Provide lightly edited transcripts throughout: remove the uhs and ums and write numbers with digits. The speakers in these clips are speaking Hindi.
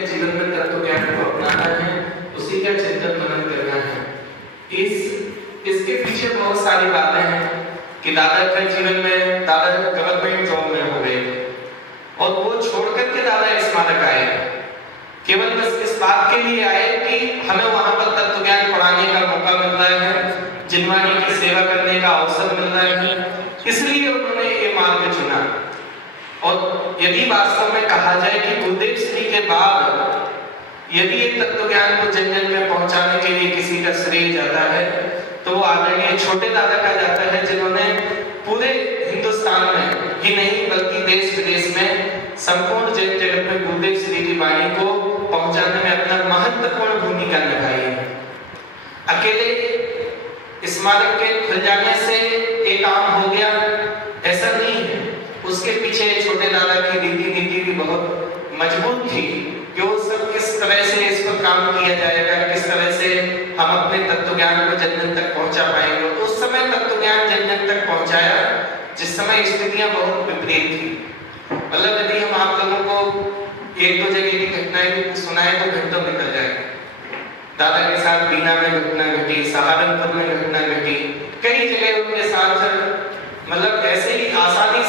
अपने जीवन में तत्व ज्ञान को अपनाना है, उसी का चिंतन मनन करना है। इसके पीछे बहुत सारी बातें हैं कि दादा के जीवन में दादा गवर्नमेंट जॉब में हो गए थे और वो छोड़ करके दादा स्मारक आए, केवल बस इस बात के लिए आए कि हमें वहां पर तत्व ज्ञान पढ़ाने का मौका मिल रहा है, जिनवाणी की सेवा करने का अवसर मिल रहा है, इसलिए उन्होंने ये मार्ग चुना। और यदि वास्तव में कहा जाए कि गुरुदेव श्री के बाद यदि ये तत्व ज्ञान को जन जन में पहुंचाने के लिए किसी का श्रेय जाता है तो वो आदरणीय छोटे दादा का जाता है, जिन्होंने पूरे हिंदुस्तान में ही नहीं बल्कि देश विदेश में संपूर्ण जैन जगत में गुरुदेव श्री की वाणी को पहुंचाने में अपना महत्वपूर्ण भूमिका निभाई है। अकेले स्मारक के खुल जाने से एक काम हो गया ऐसा नहीं है, उसके पीछे छोटे दादा की रीति नीति भी बहुत मजबूत थी कि वो सब किस तरह से इस पर काम किया जाएगा, किस तरह से हम अपने तत्व ज्ञान को जन जन तक पहुंचा पाएंगे। उस समय तत्व ज्ञान जन जन तक पहुंचाया जिस समय स्थितियां बहुत विपरीत थी। मतलब यदि हम आप लोगों को एक दो जगह की घटनाएं सुनाए तो घंटों निकल जाएगा। दादा के साथ बीना में घटना घटी, सहारनपुर में घटना घटी, कई जगह उनके साथ मतलब ऐसे ही आसानी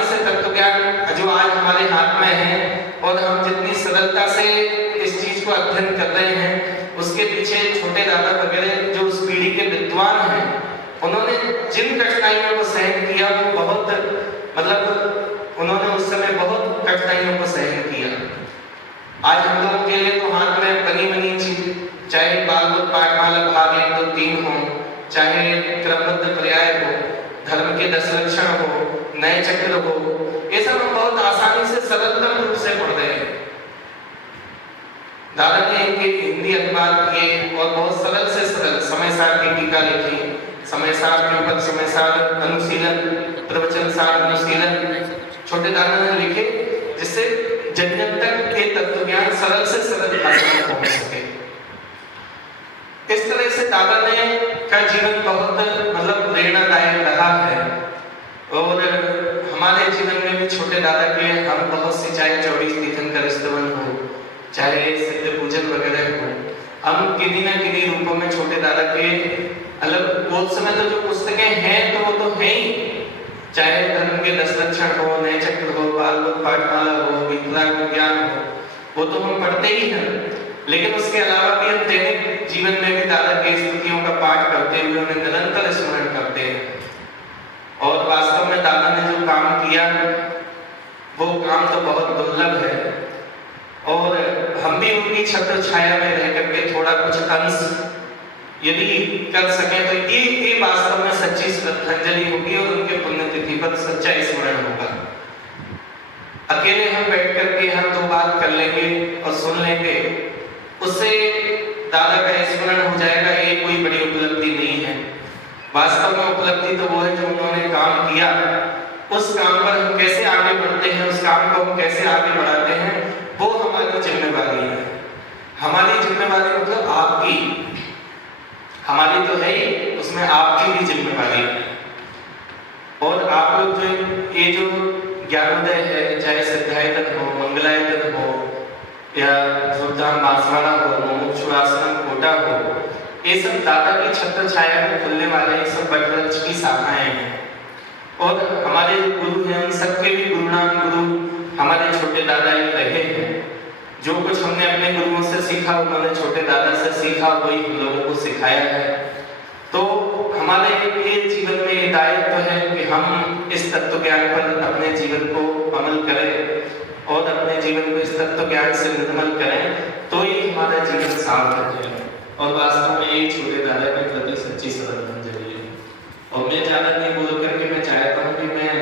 से तत्व ज्ञान जो आज हमारे हाथ में है और हम जितनी सरलता से इस चीज को अध्ययन कर रहे हैं, उसके पीछे छोटे दादा वगैरह जो उस पीढ़ी के विद्वान हैं, उन्होंने जिन कठिनाइयों को सहन किया वो बहुत मतलब उन्होंने उस समय बहुत कठिनाइयों को सहन किया। आज हम लोगों के लिए तो हाथ में बनी बनी चीज, चाहे भागवत पाठमाला भाग 1, 2, 3 हो, चाहे क्रमबद्ध पर्याय हो, धर्म के 10 लक्षण हो, नए चक्र हो, ये सब हम बहुत आसानी से सरलतम रूप से पढ़ रहे हैं। दादा ने इनके हिंदी अखबार किए और बहुत सरल से सरल समय सार की टीका लिखी, समय सार के ऊपर समय सार अनुशीलन, प्रवचन सार अनुशीलन छोटे दादा ने लिखे, जिससे जन जन तक ये तत्व ज्ञान सरल से सरल भाषा में पहुंच सके। इस तरह से दादा ने का जीवन बहुत मतलब प्रेरणादायक रहा है और हमारे जीवन में भी छोटे दादा के हम बहुत सी, चाहे 24 तीर्थंकर स्तवन हो, चाहे सिद्ध पूजन वगैरह हो, हम किन्हीं न किन्हीं रूपों में छोटे दादा के अलग उस समय तो जो पुस्तकें हैं तो वो तो है ही, चाहे धर्म के 10 लक्षण हो, नए चक्र हो, भागवत पाठमाला हो, विकलांग ज्ञान हो, वो तो हम पढ़ते ही हैं, लेकिन उसके अलावा भी हम दैनिक जीवन में भी दादा की स्तुतियों का पाठ करते हुए उन्हें निरंतर स्मरण करते हैं। और वास्तव में दादा ने जो काम किया वो काम तो बहुत दुर्लभ है और हम भी उनकी छत्र छाया में रह करके थोड़ा कुछ अंश यदि कर सकें तो ये वास्तव में सच्ची श्रद्धांजलि होगी और उनके पुण्यतिथि पर सच्चा स्मरण होगा। अकेले हम बैठ करके हम तो बात कर लेंगे और सुन लेंगे, उससे दादा का स्मरण हो जाएगा, ये कोई बड़ी उपलब्धि नहीं है। वास्तव में उपलब्धि तो वो है जो उन्होंने काम किया, उस काम पर हम कैसे आगे बढ़ते हैं, उस काम को हम कैसे आगे बढ़ाते हैं, वो हमारी जिम्मेवारी है। हमारी जिम्मेवारी मतलब आपकी, हमारी तो है ही, उसमें आपकी भी जिम्मेवारी है। और आप लोग जो ये जो ज्ञानोदय है, चाहे सिद्धायतन हो, मंगलायतन हो या धूपधाम बांसवाड़ा हो, मुमुक्षुआश्रम कोटा हो, ये सब दादा की छत्र छाया में खुलने वाले ये सब वटवृक्ष की शाखाएं हैं। और हमारे जो गुरु हैं उन सबके भी गुरुनाम गुरु हमारे छोटे दादा ही रहे हैं। जो कुछ हमने अपने गुरुओं से सीखा, उन्होंने छोटे दादा से सीखा, वही हम लोगों को सिखाया है। तो हमारे ये जीवन में ये दायित्व है कि हम इस तत्व ज्ञान पर अपने जीवन को अमल करें और अपने जीवन को इस तत्व ज्ञान से निर्मल करें, तो ये हमारा जीवन सार्थक है। और वास्तव में यही छोटे दादा के प्रति सच्ची श्रद्धांजलि है। और मैं ज्यादा नहीं बोल करके मैं चाहता हूँ कि मैं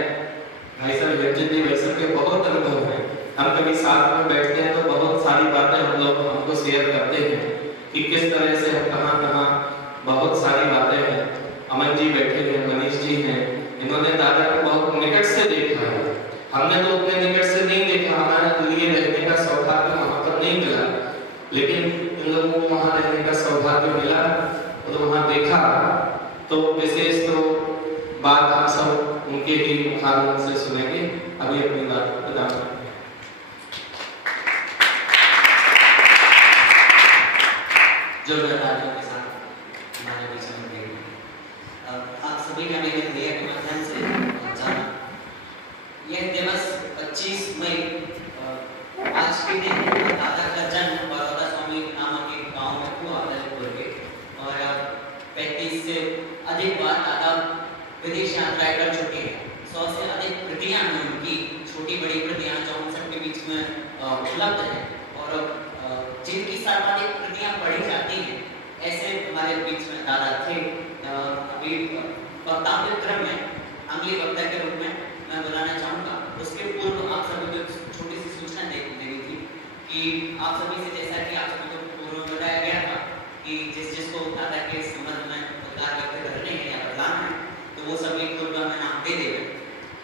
भाई साहब रंजन जी भाई साहब के बहुत अनुभव है, हम कभी साथ में बैठते हैं तो बहुत सारी बातें हम लोग हमको शेयर करते हैं कि किस तरह से हम कहाँ बहुत सारी बातें हैं। अमन जी बैठे हैं, मनीष जी हैं, इन्होंने दादा को बहुत निकट से देखा है, हमने तो उतने निकट से नहीं देखा, हमारे लिए रहने का सौभाग्य वहाँ पर नहीं मिला, लेकिन इन लोगों को वहाँ रहने का सौभाग्य मिला और वहाँ देखा। तो विशेष तो बात हम सब उनके ही मुखारबिन से सुनेंगे। अभी अपनी बात बता सकते हैं। जरूरतों के साथ हमारे बीच में गई। आप सभी का मेरे दिए के माध्यम से जाना यह दिवस 25 मई आज के दिन दादा का जन्म बड़ौदा स्वामी नामक एक गांव में हुआ ललितपुर के, और 35 से अधिक बार दादा विदेश यात्राएं कर चुके हैं। 100 से अधिक कृतियां हैं उनकी, छोटी बड़ी कृतियां जो हम सबके बीच में उपलब्ध है, और जिनकी सर्वाधिक कृतियां पढ़ी जाती हैं ऐसे हमारे बीच में दादा थे। अभी वक्तव्य क्रम में अगले वक्ता के रूप में मैं बुलाना चाहूँगा। उसके पूर्व आप सभी को छोटी सी सूचना देनी थी कि आप सभी से, जैसा कि आप सभी को पूर्व में बताया गया था कि जिसको दादा के संबंध में उद्गार व्यक्त करने हैं या बदलाना है तो वो सभी पूर्व में नाम दे देंगे।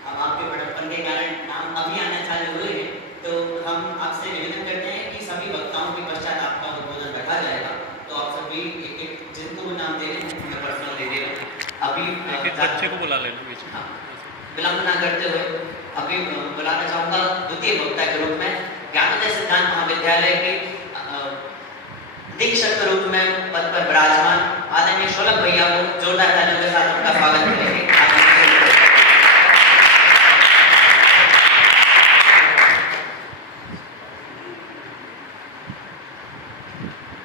अब आपके बड़प्पन के कारण नाम अभी आना चालू हुए हैं, तो हम आपसे निवेदन करते हैं कि सभी वक्ताओं के पश्चात आपका उद्बोधन रखा जाएगा, तो आप सभी एक जिनको भी नाम दे रहे हैं उन्हें पर्सनल दे देगा। अभी बच्चे को बुला लेना बीच में। विलंब न करते हुए अभी बुलाना चाहूँगा द्वितीय वक्ता के रूप में ज्ञानोदय सिद्धांत महाविद्यालय के दीक्षक के रूप में पद पर विराजमान आदरणीय शोलक भैया को जोरदार तालियों के साथ उनका स्वागत करेंगे।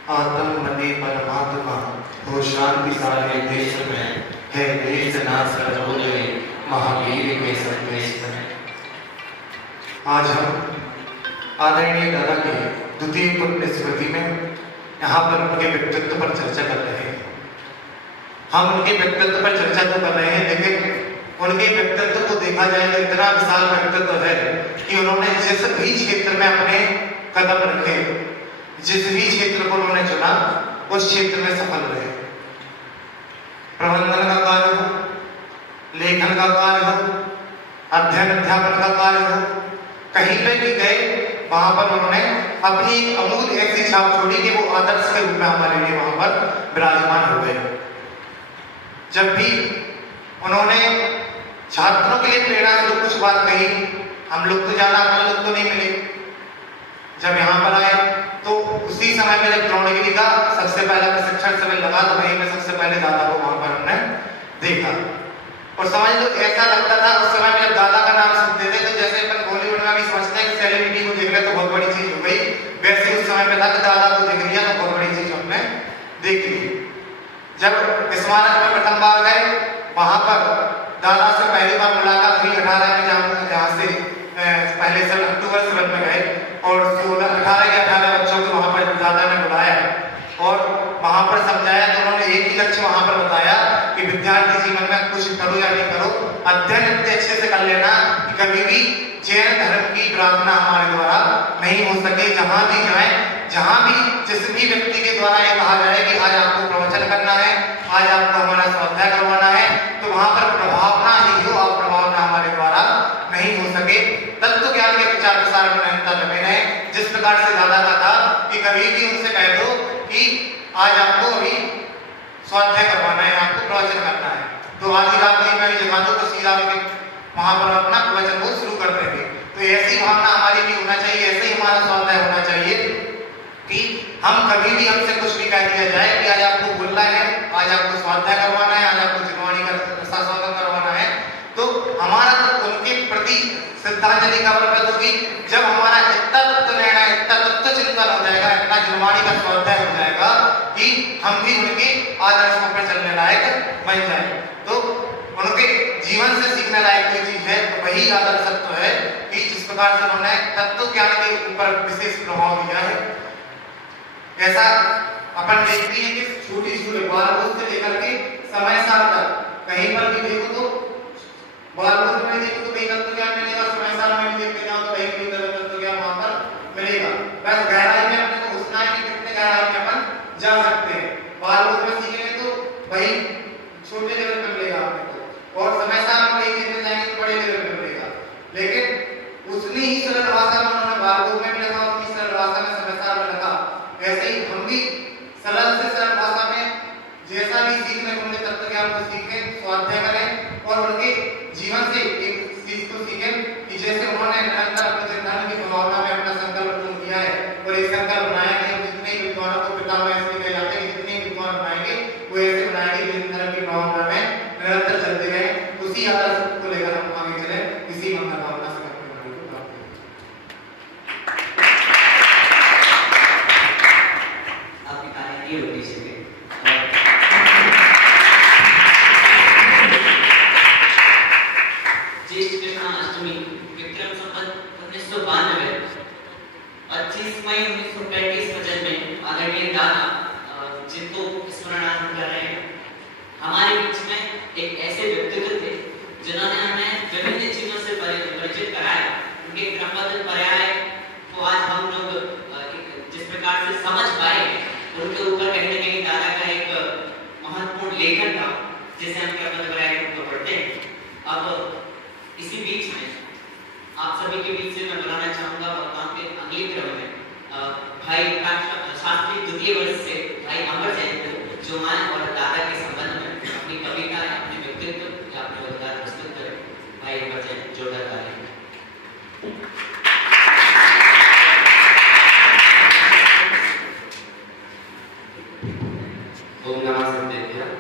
आत्म मने परमात्मा हो शांति सारे देश में है, देश ना सर्वोदय महावीर के संदेश में। आज हम आदरणीय दादा के द्वितीय पुण्य स्मृति में यहाँ पर उनके व्यक्तित्व पर चर्चा कर रहे हैं। हम उनके व्यक्तित्व पर चर्चा तो कर रहे हैं, लेकिन उनके व्यक्तित्व को देखा जाए तो इतना विशाल व्यक्तित्व है कि उन्होंने जिस भी क्षेत्र में अपने कदम रखे, जिस भी क्षेत्र को उन्होंने चुना उस क्षेत्र में सफल रहे। प्रबंधन का कार्य हो, लेखन का कार्य हो, अध्ययन अध्यापन का कार्य हो, कहीं पे भी गए वहां पर उन्होंने अपनी अमूल ऐसी छाप छोड़ी कि वो आदर्श के रूप में हमारे लिए वहां पर विराजमान हो गए। जब भी उन्होंने छात्रों के लिए प्रेरणा से कुछ बात कही, हम लोग तो ज्यादा अपन लोग तो नहीं मिले, जब यहाँ पर आए तो उसी समय में जब द्रोणगिरी का सबसे पहला प्रशिक्षण शिविर लगा तो वहीं में सबसे पहले दादा को वहां पर हमने देखा, और समझ लो ऐसा लगता था उस समय में जब दादा का नाम सुनते थे तो जैसे अपन बॉलीवुड में भी समझते हैं कि सेलिब्रिटी को देख रहे तो बहुत बड़ी चीज हो गई, वैसे उस समय में था कि दादा को देख लिया तो बहुत बड़ी चीज हमने देख ली। जब स्मारक में प्रथम बार गए वहां पर दादा से पहली बार मुलाकात हुई 18 में, जहाँ से पहले साल अक्टूबर शिविर में गए और 18 के 18 बच्चों को वहां पर दादा ने बुलाया और वहां पर समझाया तो उन्होंने एक ही लक्ष्य वहां पर बताया कि विद्यार्थी जीवन में कुछ करो या नहीं करो, अध्ययन इतने अच्छे से कर लेना कि कभी भी जैन धर्म की प्रार्थना हमारे द्वारा नहीं हो सके। जहां भी जाए, जहां भी जिस भी व्यक्ति के द्वारा ये कहा जाए कि आज आपको प्रवचन करना है, आज आपको हमारा स्वाध्याय करवाना है, तो वहां पर प्रभावना ही हो, आप प्रभावना हमारे द्वारा नहीं हो सके। तत्व ज्ञान के प्रचार प्रसार में निरंतर लगे रहे, जिस प्रकार से दादा का था कि कभी भी उनसे कह दो कि आज आपको अभी स्वाध्याय करवाना है, आपको प्रवचन करना है, तो आज ही रात में भी जगा दो तो सीधा वहां पर अपना प्रवचन को शुरू कर देंगे। तो ऐसी भावना हमारी भी होना चाहिए, ऐसे ही हमारा स्वाध्याय होना चाहिए कि हम कभी भी हमसे कुछ भी कह दिया जाए कि आज आपको बोलना है, आज आपको स्वाध्याय करवाना है, आज आपको जिनवाणी का स्वागत करवाना है, तो हमारा तो उनके प्रति श्रद्धांजलि का वर्ग होगी जब हमारा इतना तत्व निर्णय, इतना तत्व चिंतन हो जाएगा, इतना जिनवाणी का स्वाध्याय हो जाएगा कि हम भी उनके आदर्शों पर चलने लायक बन जाए। तो उनके जीवन से सीखने लायक कोई चीज है तो वही आदर्शत्व है कि जिस प्रकार से उन्होंने तत्व ज्ञान के ऊपर विशेष प्रभाव दिया है। ऐसा अपन देखते हैं कि छोटी छोटी बालबोध से लेकर के समय साल तक कहीं पर भी देखो तो बालबोध में देखो तो कहीं तत्व ज्ञान मिलेगा, समय साल में भी देखते जाओ तो कहीं भी तत्व ज्ञान वहां पर मिलेगा। बस गहराई में अपने को घुसना है कि कितने गहराई में अपन जा सकते हैं। बालबोध में सीखेंगे तो वही छोटे लेवल पे मिलेगा आपको, और समय साल में कहीं सीखने जाएंगे तो बड़े लेवल पे मिलेगा। लेकिन उतनी ही सरल भाषा में उन्होंने बालबोध में भी लिखा, उतनी सरल भाषा में समय साल में लिखा। ऐसे ही हम भी सरल से सरल भाषा में जैसा भी सीखने को मिले तत्व ज्ञान को सीखें, स्वाध्याय करें और उनके जीवन से एक चीज को सीखें कि जैसे उन्होंने निरंतर अपने सिद्धांत की भावना में अपना संकल्प किया है और एक संकल्प बनाया कि हम जितने विद्वानों को पितामह इसलिए कहे जाते हैं 25 मई 1935 को जन्मे आदरणीय दादा, जिनको स्मरणार्थ कर रहे हैं, हमारे बीच में एक ऐसे व्यक्तित्व थे जिन्होंने हमें विभिन्न चीजों से परिचित कराया। उनके क्रमबद्ध पर्याय को आज हम लोग जिस प्रकार से समझ पाए, उनके ऊपर कहीं न कहीं दादा का एक महत्वपूर्ण लेखन था जिसे हम क्रमबद्ध पर्याय के ऊपर पढ़ते हैं। अब इसी बीच में आप सभी के बीच से मैं बुलाना चाहूंगा वक्ताओं के अगले क्रम में भाई शास्त्री द्वितीय वर्ष से भाई अमर जैन, जो मैं और दादा के संबंध में अपनी कविताएं, अपने व्यक्तित्व या अपने विचार प्रस्तुत करें। भाई अमर जैन जोरदार ताली। ओम नमः शिवाय।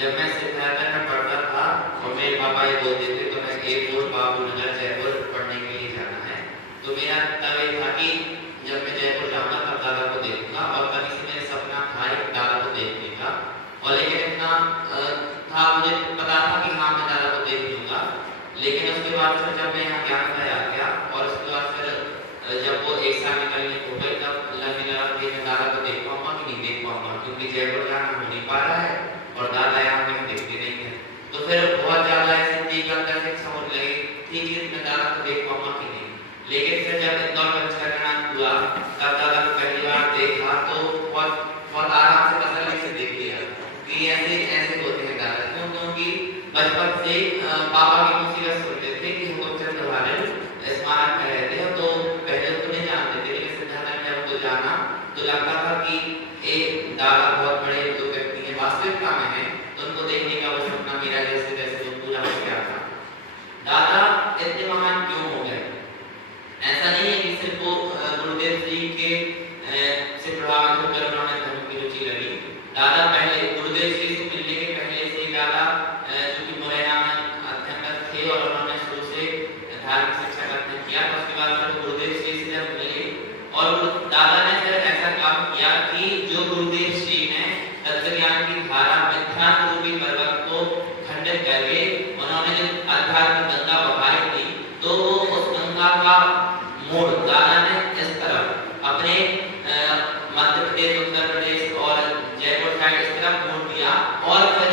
जब मैं सिद्धार्थ में पढ़ता था और मेरे पापा ये बोलते थे तो मैं एक रोज बाबू नगर जयपुर पढ़ने के लिए जाना है, तो मेरा तब ये था कि जब मैं जयपुर जाऊंगा तब दादा को देखूंगा, और कभी से मेरा सपना था एक दादा को देखने का। और लेकिन इतना था, मुझे पता था कि हाँ मैं दादा को देख लूंगा। लेकिन उसके बाद फिर जब मैं यहाँ ज्ञान में आ गया और उसके बाद फिर जब वो एक साल निकलने हो गई, तब लगने लगा कि मैं दादा को देख पाऊंगा कि नहीं देख पाऊंगा, क्योंकि जयपुर जाना हो नहीं पा रहा है और दादा यहाँ में देखते नहीं है। तो फिर बहुत ज्यादा ऐसे ठीक अंदर से इच्छा होने लगी थी कि मैं दादा को देख पाऊंगा कि नहीं। लेकिन फिर जब इंदौर में चलना हुआ तब दादा को पहली बार देखा तो बहुत आराम से तसल्ली से देख लिया कि ऐसे होते हैं दादा। क्यों? क्योंकि बचपन से पापा की मुसीबत सुनते थे कि हुकुमचंद वाले स्मारक में रहते हैं, तो पहले तो नहीं जानते थे, लेकिन सिद्धार्थ में जब वो जाना तो लगता था कि ये दादा बहुत बड़े लोग व्यक्ति हैं, वास्तविकता में है, तो उनको देखने का वो सपना मेरा जैसे जैसे वो पूरा हो गया था। दादा इतने महान क्यों हो गए? ऐसा नहीं है कि सिर्फ वो गुरुदेव जी के से प्रभावित होकर उन्होंने धर्म की रुचि लगी। दादा पहले गुरुदेव जी से मिलने के पहले से दादा जो कि मुरैना में अध्ययनरत थे और उन्होंने शुरू से धार्मिक शिक्षा का अध्ययन किया। तो उसके बाद फिर गुरुदेव जी से जब मिले और दादा ने फिर ऐसा काम किया कि जो गुरुदेव जी ने तत्वज्ञान की धारा मिथ्यात्व रूपी पर्वत को खंडित करके उन्होंने जो आध्यात्मिक गंगा बहाई थी, तो वो उस गंगा का मोड़ दादा ने इस तरफ अपने मध्य प्रदेश, उत्तर प्रदेश और जयपुर साइड इस तरफ मोड़ दिया। और फिर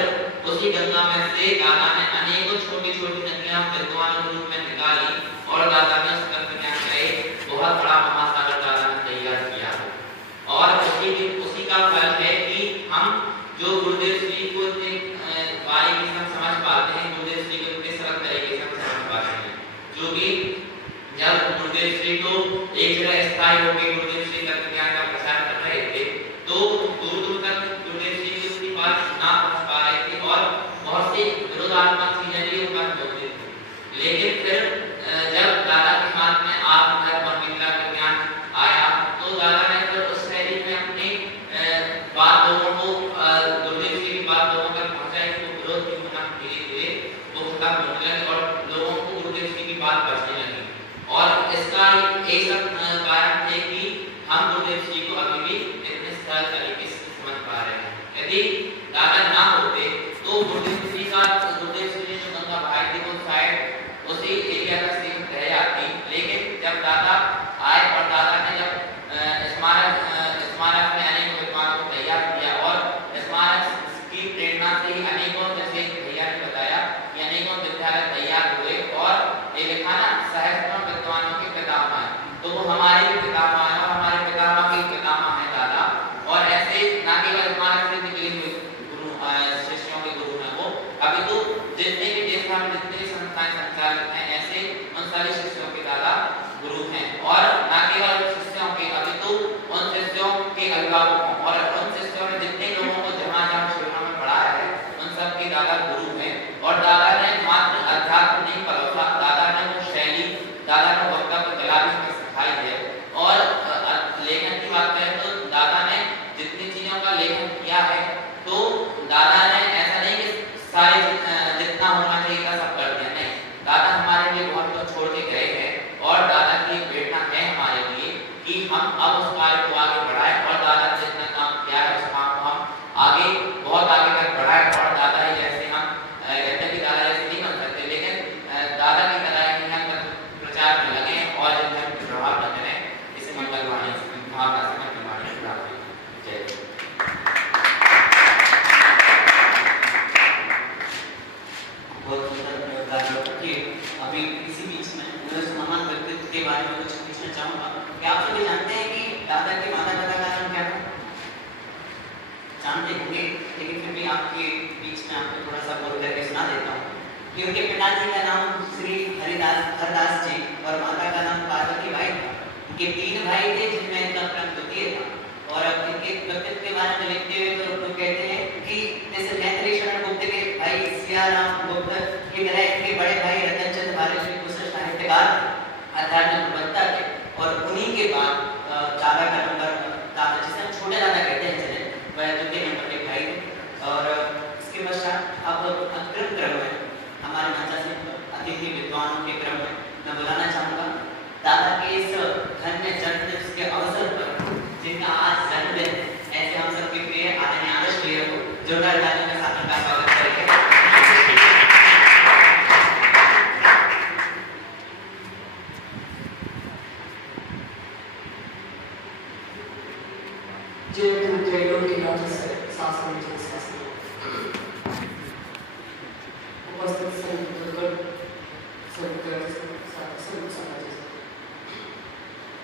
उसी गंगा में से दादा ने अनेकों छोटी छोटी नदियां विद्वान के रूप में निकाली और दादा ने उस तत्वज्ञान का एक बहुत बड़ा महासागर दादा ने तैयार किया। और उसी का फल है कि हम जो गुरुदेव जी को बारीकी से समझ पाते हैं, गुरुदेव जी को इतने सरल तरीके से समझ पाते हैं, जो कि जब गुरुदेव श्री को एक जगह स्थायी होकर गुरुदेव श्री तत्वज्ञान का प्रचार कर रहे थे, तो दूर दूर तक गुरुदेव श्री की उसकी बात ना पहुंच पा रहे थे और बहुत सी विरोधात्मक चीजें भी उत्पन्न होती थी। लेकिन फिर जब दादा के हाथ में आत्मधर्म और मिथ्या का ज्ञान आया, तो दादा ने फिर उस शैली में अपनी बात लोगों को गुरुदेव श्री की बात लोगों तक पहुंचाई, तो विरोध भी होना धीरे धीरे वो खत्म होने लगे और लोगों को गुरुदेव श्री की बात बचने लगी। और इसका एक कारण है कि हम गुरुदेव जी को अभी भी इतने सरल तरीके से समझ पा रहे हैं। यदि दादा ना होते तो गुरुदेव जी ने जो गंगा बहाई थी वो शायद उसी एरिया का सीम रह जाती। लेकिन जब दादा आए और दादा ने जब स्मारक में अनेकों विद्वानों को तैयार किया और स्मारक की प्रेरणा से ही अनेकों, जैसे भैया ने बताया, अनेकों विद्यालय तैयार हुए और ये लिखा ना सहस्त्रों विद्वानों के पितामह हैं, तो वो हमारे भी पितामह हैं और हमारे पितामह के पितामह हैं दादा। और ऐसे ना केवल स्मारक से निकले हुए गुरु शिष्यों के गुरु हैं वो, अभी तो जितने भी देश में जितने भी संस्थाएं संचालित हैं ऐसे उन सभी शिष्यों के दादा गुरु हैं। और ना केवल शिष्यों के, अभी तो उन शिष्यों के अभिभावकों और उन शिष्यों ने जितने लोगों को जहाँ जहाँ क्षेत्रों में पढ़ाया है उन सब के दादा गुरु हैं। और दादा ने मात्र अध्यात्म नहीं परोसा, दादा ने वो शैली, दादा ने वक्तव्य कला भी सिखाई है। और लेखन की बात करें तो दादा ने जितनी चीजों का लेखन किया है, तो दादा ने ऐसा नहीं कि सारे जितना होना चाहिए था सब कर दिया, नहीं, दादा हमारे लिए बहुत कुछ छोड़ के गए हैं और दादा की प्रेरणा है हमारे लिए कि हम अब उस कार्य को आगे बढ़ाएं और दादा जितना कि उनके पिताजी का नाम श्री हरदास जी और माता का नाम पार्वती बाई था। इनके 3 भाई थे जिनमें इनका क्रम द्वितीय था। और अब इनके व्यक्तित्व के बारे में लिखते हुए तो लोग कहते हैं कि जैसे मैथिली शरण गुप्त के भाई सियाराम गुप्त की तरह इनके बड़े भाई रतनचंद भारती कुशल साहित्यकार आध्यात्मिक प्रवक्ता थे। और उन्हीं के बाद दादा का नंबर दादा जिसे हम छोटे दादा कहते हैं जिन्हें वह द्वितीय नंबर के भाई थे। और इसके पश्चात अब अग्रिम क्रम में हमारे मंच से अतिथि विद्वानों के क्रम में मैं बुलाना चाहूँगा दादा के इस धन्य जन्मदिन के अवसर पर जिनका आज जन्मदिन है, ऐसे हम सबके प्रिय आदरणीय आदर्श प्रिय को जोरदार तालियों के साथ उनका स्वागत करेंगे।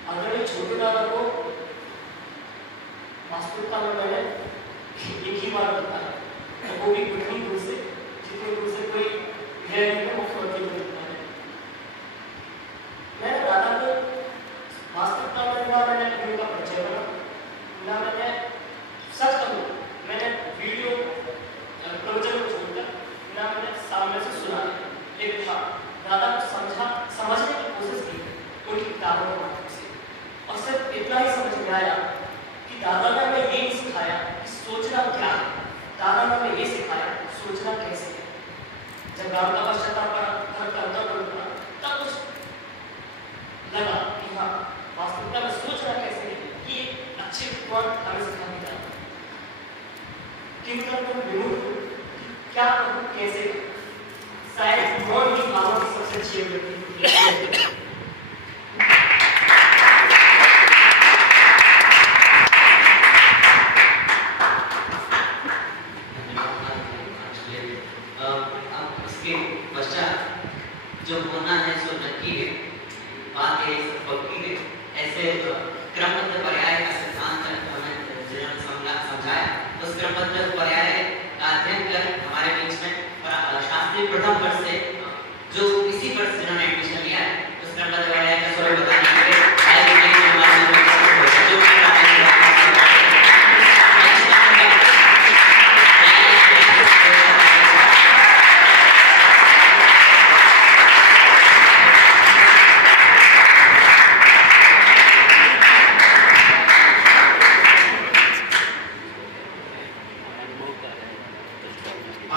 आदरणीय छोटे दादा को वास्तविकता में मैंने एक ही बार बताया, वो भी उतनी दूर से जितनी दूर से कोई गैर मुख्यमंत्री को दिखता है। मैंने दादा को वास्तविकता में ना मैंने वीडियो का परिचय बना, ना मैंने सच कहूँ मैंने वीडियो प्रवचन को छोड़कर ना मैंने सामने से सुना, लेकिन हाँ दादा को समझने की कोशिश की उनकी किताबों के माध्यम से। और सिर्फ इतना ही समझ में आया कि दादा ने हमें ये सिखाया कि सोचना क्या है, दादा ने हमें ये सिखाया सोचना कैसे है। जब गांव का पश्चाताप करता तब कुछ लगा कि हाँ वास्तविकता में सोचना कैसे है, ये अच्छे विद्वान हमें सिखाने जा रहे कि तुम विमुख क्या करूँ कैसे, शायद मौन की भावना की सबसे अच्छी व्यक्ति जो होना है सो नक्की है, बात है पक्की है। ऐसे क्रमबद्ध पर्याय का सिद्धांत हमें जिन्होंने समझाया, उस क्रमबद्ध पर्याय का अध्ययन कर हमारे बीच में शास्त्रीय प्रथम वर्ष से जो इसी वर्ष जिन्होंने एडमिशन लिया है उस क्रमबद्ध पर्याय का स्वरूप बताने के लिए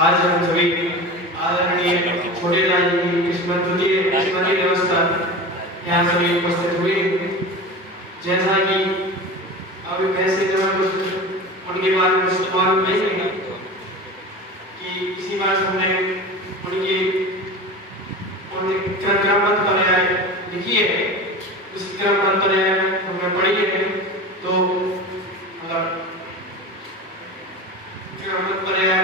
आज हम सभी आदरणीय छोटे दादा की कृष्ण स्मृति व्यवस्था यहाँ सभी उपस्थित हुए। जैसा कि अभी वैसे जब उनके बारे में मालूम नहीं है कि इसी बार हमने उनकी क्रमबद्ध पर्याय लिखी है, उस क्रमबद्ध पर्याय हमने पढ़ी है। तो क्रमबद्ध पर्याय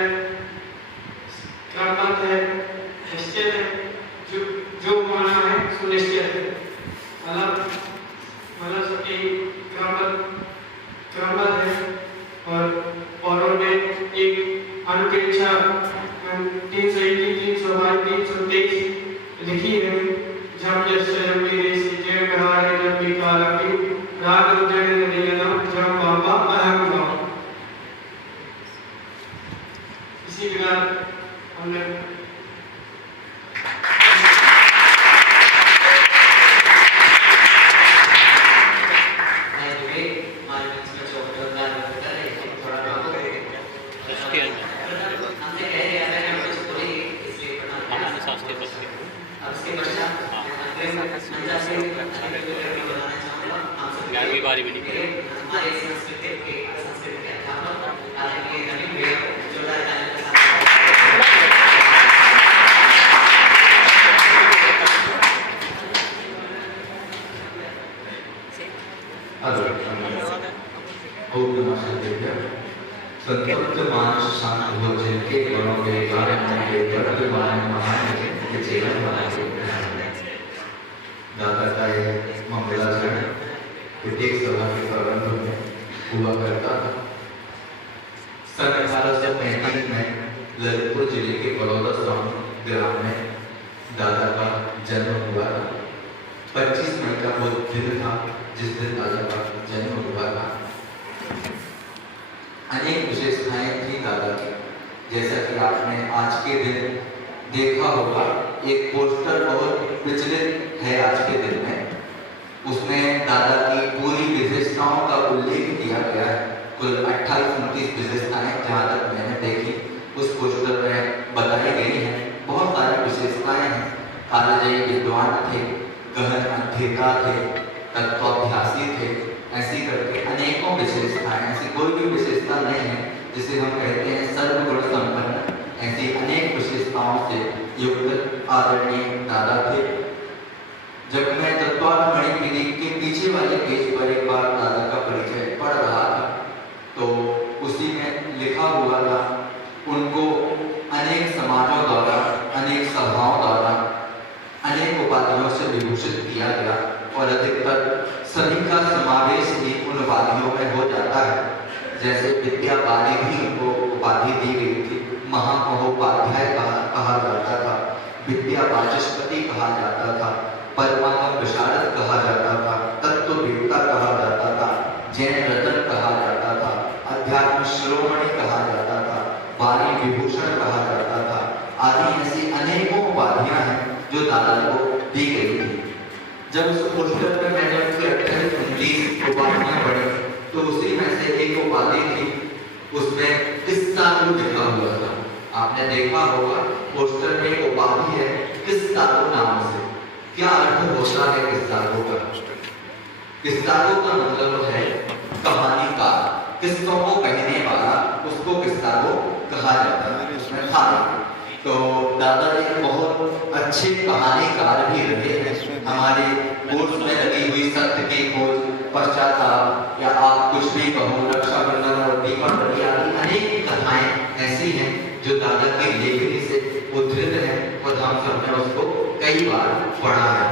क्रमबद्ध है, निश्चित है, जो माना है सुनिश्चित है। मतलब सबकी क्रमबद्ध है। और उन्होंने एक अनुपेक्षा 321, 322, 323 लिखी है। जब जैसे मेरे से जय बिहार नबी काला की राग जय नियना जब बाबा अहम गाँव। इसी प्रकार हमने ग्यारहवीं बारी भी निकले हमारे संस्कृति के अध्यापक आदरणीय रवि भैया को जोरदार तालियों के साथ संतप्त मानस शांत हो जिनके गुणों के कारण उनके वर्तमान महान के जीवन बनाए। दादा का यह मंगलाचरण प्रत्येक सभा के प्रबंध में हुआ करता था। सन 1835 में ललितपुर जिले के बड़ौदा स्वामी ग्राम में दादा का जन्म हुआ था। 25 मई का वो दिन था जिस दिन दादा का जन्म हुआ था। अनेक विशेषताएं थी दादा की, जैसा कि आपने आज के दिन देखा होगा। एक पोस्टर बहुत प्रचलित है आज के दिन में, उसमें दादा की पूरी विशेषताओं का उल्लेख किया गया है। कुल 28-29 विशेषताएं जहाँ तक मैंने देखी उस पोस्टर में बताई गई हैं। बहुत सारी विशेषताएं हैं। कालजयी विद्वान थे, गहन अध्येता थे, तत्वाभ्यासी थे, ऐसी करके अनेकों विशेषताएं। ऐसी कोई भी विशेषता नहीं है जिसे हम कहते हैं सर्वगुण संपन्न। ऐसी अनेक विशेषताओं से युक्त आदरणीय दादा थे। जब मैं तत्वात्मणि क्लिनिक के पीछे वाले पेज पर एक बार दादा का परिचय पढ़ रहा था तो उसी में लिखा हुआ था, उनको अनेक समाजों द्वारा, अनेक सभाओं द्वारा, अनेक उपाधियों से विभूषित किया गया और अधिकतर सभी का समावेश ही उन उपाधियों में हो जाता है। जैसे विद्या बाली भी उनको उपाधि दी गई थी, महामहोपाध्याय कहा जाता था, विद्या वाचस्पति कहा जाता था, परमागम विशारद कहा जाता था, तत्ववेत्ता कहा जाता था, जैन रतन कहा जाता था, अध्यात्म शिरोमणि कहा जाता था, वाणी विभूषण कहा जाता था, आदि ऐसी अनेकों उपाधियां हैं जो दादा को दी गई थी। जब उस पोस्टर में मैंने उसकी 28-29 उपाधियां पढ़ी तो उसी में से एक उपाधि थी, उसमें किस्सारू लिखा हुआ था। आपने देखा होगा पोस्टर में एक उपाधि है किस्सारू नाम से। क्या अर्थ होता है किस्सारू का? किस्सारू का मतलब है कहानीकार, किस्सों को कहने वाला, उसको किस्सारू कहा जाता है। उसमें था तो दादा एक बहुत अच्छे कहानीकार भी रहे हैं। हमारे कोर्स में लगी हुई सत्य की खोज, पश्चाताप या आप कुछ भी कहो, रक्षाबंधन और दीपक रवि आदि अनेक कथाएं ऐसी हैं जो दादा की लेखनी से उद्धृत है और हम सबने उसको कई बार पढ़ा है।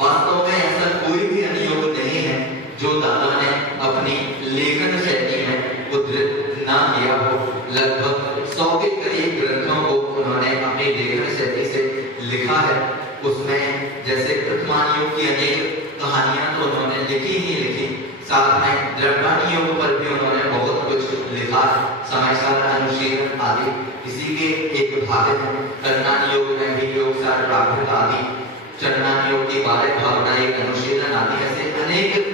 वास्तव में ऐसा कोई भी अनुयोग नहीं है जो दादा ने अपनी लेखन शैली में उद्धृत ना किया हो। लगभग 100 के करीब ग्रंथों को उन्होंने अपनी लेखन शैली से लिखा है। उसमें जैसे वर्तमान युग की अनेक कहानियां तो उन्होंने लिखी ही लिखी, साथ में द्रव्यानी योग पर भी उन्होंने बहुत कुछ लिखा, समय सार अनुशीलन आदि इसी के एक भाग है। कर्णानी योग में भी योग सार प्राकृत आदि, चरणानी योग की 12 भावना एक अनुशीलन आदि ऐसे अनेक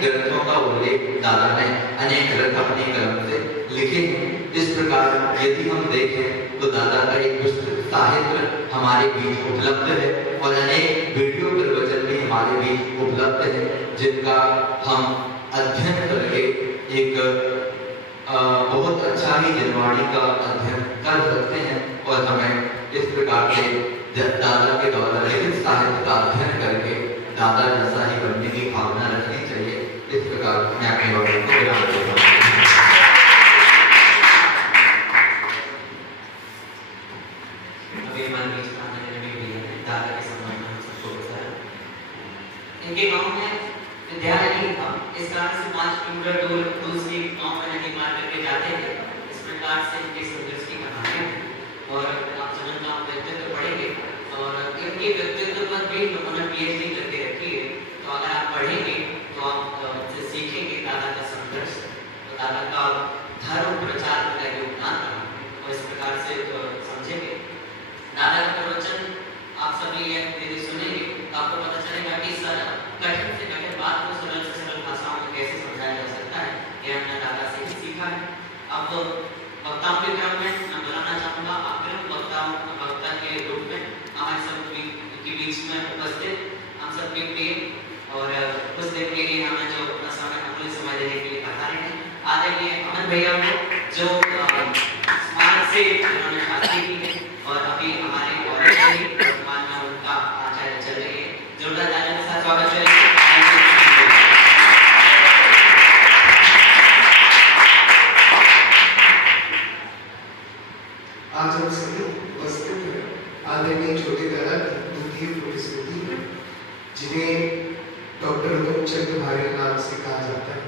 ग्रंथों का उल्लेख दादा ने अनेक ग्रंथ अपने कलम से लिखे हैं। इस प्रकार यदि हम देखें तो दादा का एक विस्तृत साहित्य हमारे बीच उपलब्ध है और अनेक वीडियो प्रवचन भी हमारे बीच उपलब्ध है जिनका हम अध्ययन करके एक बहुत अच्छा ही जनवाणी का अध्ययन कर सकते हैं और हमें इस प्रकार के दादा के द्वारा लिखित साहित्य का अध्ययन करके दादा जैसा ही बनने की भावना रखनी चाहिए। इस प्रकार मैं अपने बातों को विराम देता हूं। दादा के सम्मान में हम सबको बताया। इनके गांव में विद्यालय नहीं था, इस कारण से 5 किलोमीटर दूर दूसरी गांव में नदी पार करके जाते थे। इस प्रकार से इनके संघर्ष की कहानियां और आप जीवन का व्यक्तित्व पढ़ेंगे और इनके व्यक्तित्व पर भी उन्होंने PhD करके रखी है। तो अगर आप पढ़ेंगे तो आप उनसे सीखेंगे दादा का संघर्ष, तो दादा का धर्म प्रचार का योगदान और इस प्रकार से समझेंगे। दादा का प्रवचन आप सभी यदि सुनेंगे तो आपको पता चलेगा कि कठिन से कठिन बात को सरल से सरल भाषाओं में कैसे समझाया जा सकता है। ये हमने दादा से ही सीखा है। अब वक्ताओं के क्रम में मैं बुलाना चाहूँगा अग्रिम वक्ता के रूप में हमारे सब के बीच में उपस्थित हम सबके प्रिय और कुछ देर के लिए हमें जो अपना समय अमूल्य समय देने के लिए आधार हैं आदरणीय अमन भैया को जो स्मारक से उन्होंने शादी की है और अभी हमारे कॉलेज में वर्तमान में उनका आचार्य चल रही है। जोरदार तालियों के साथ स्वागत करें। आज हम सभी उपस्थित हैं आदरणीय छोटे दादा द्वितीय प्रोफेसर जिन्हें डॉक्टर हुकुम चंद भारे नाम से कहा जाता है।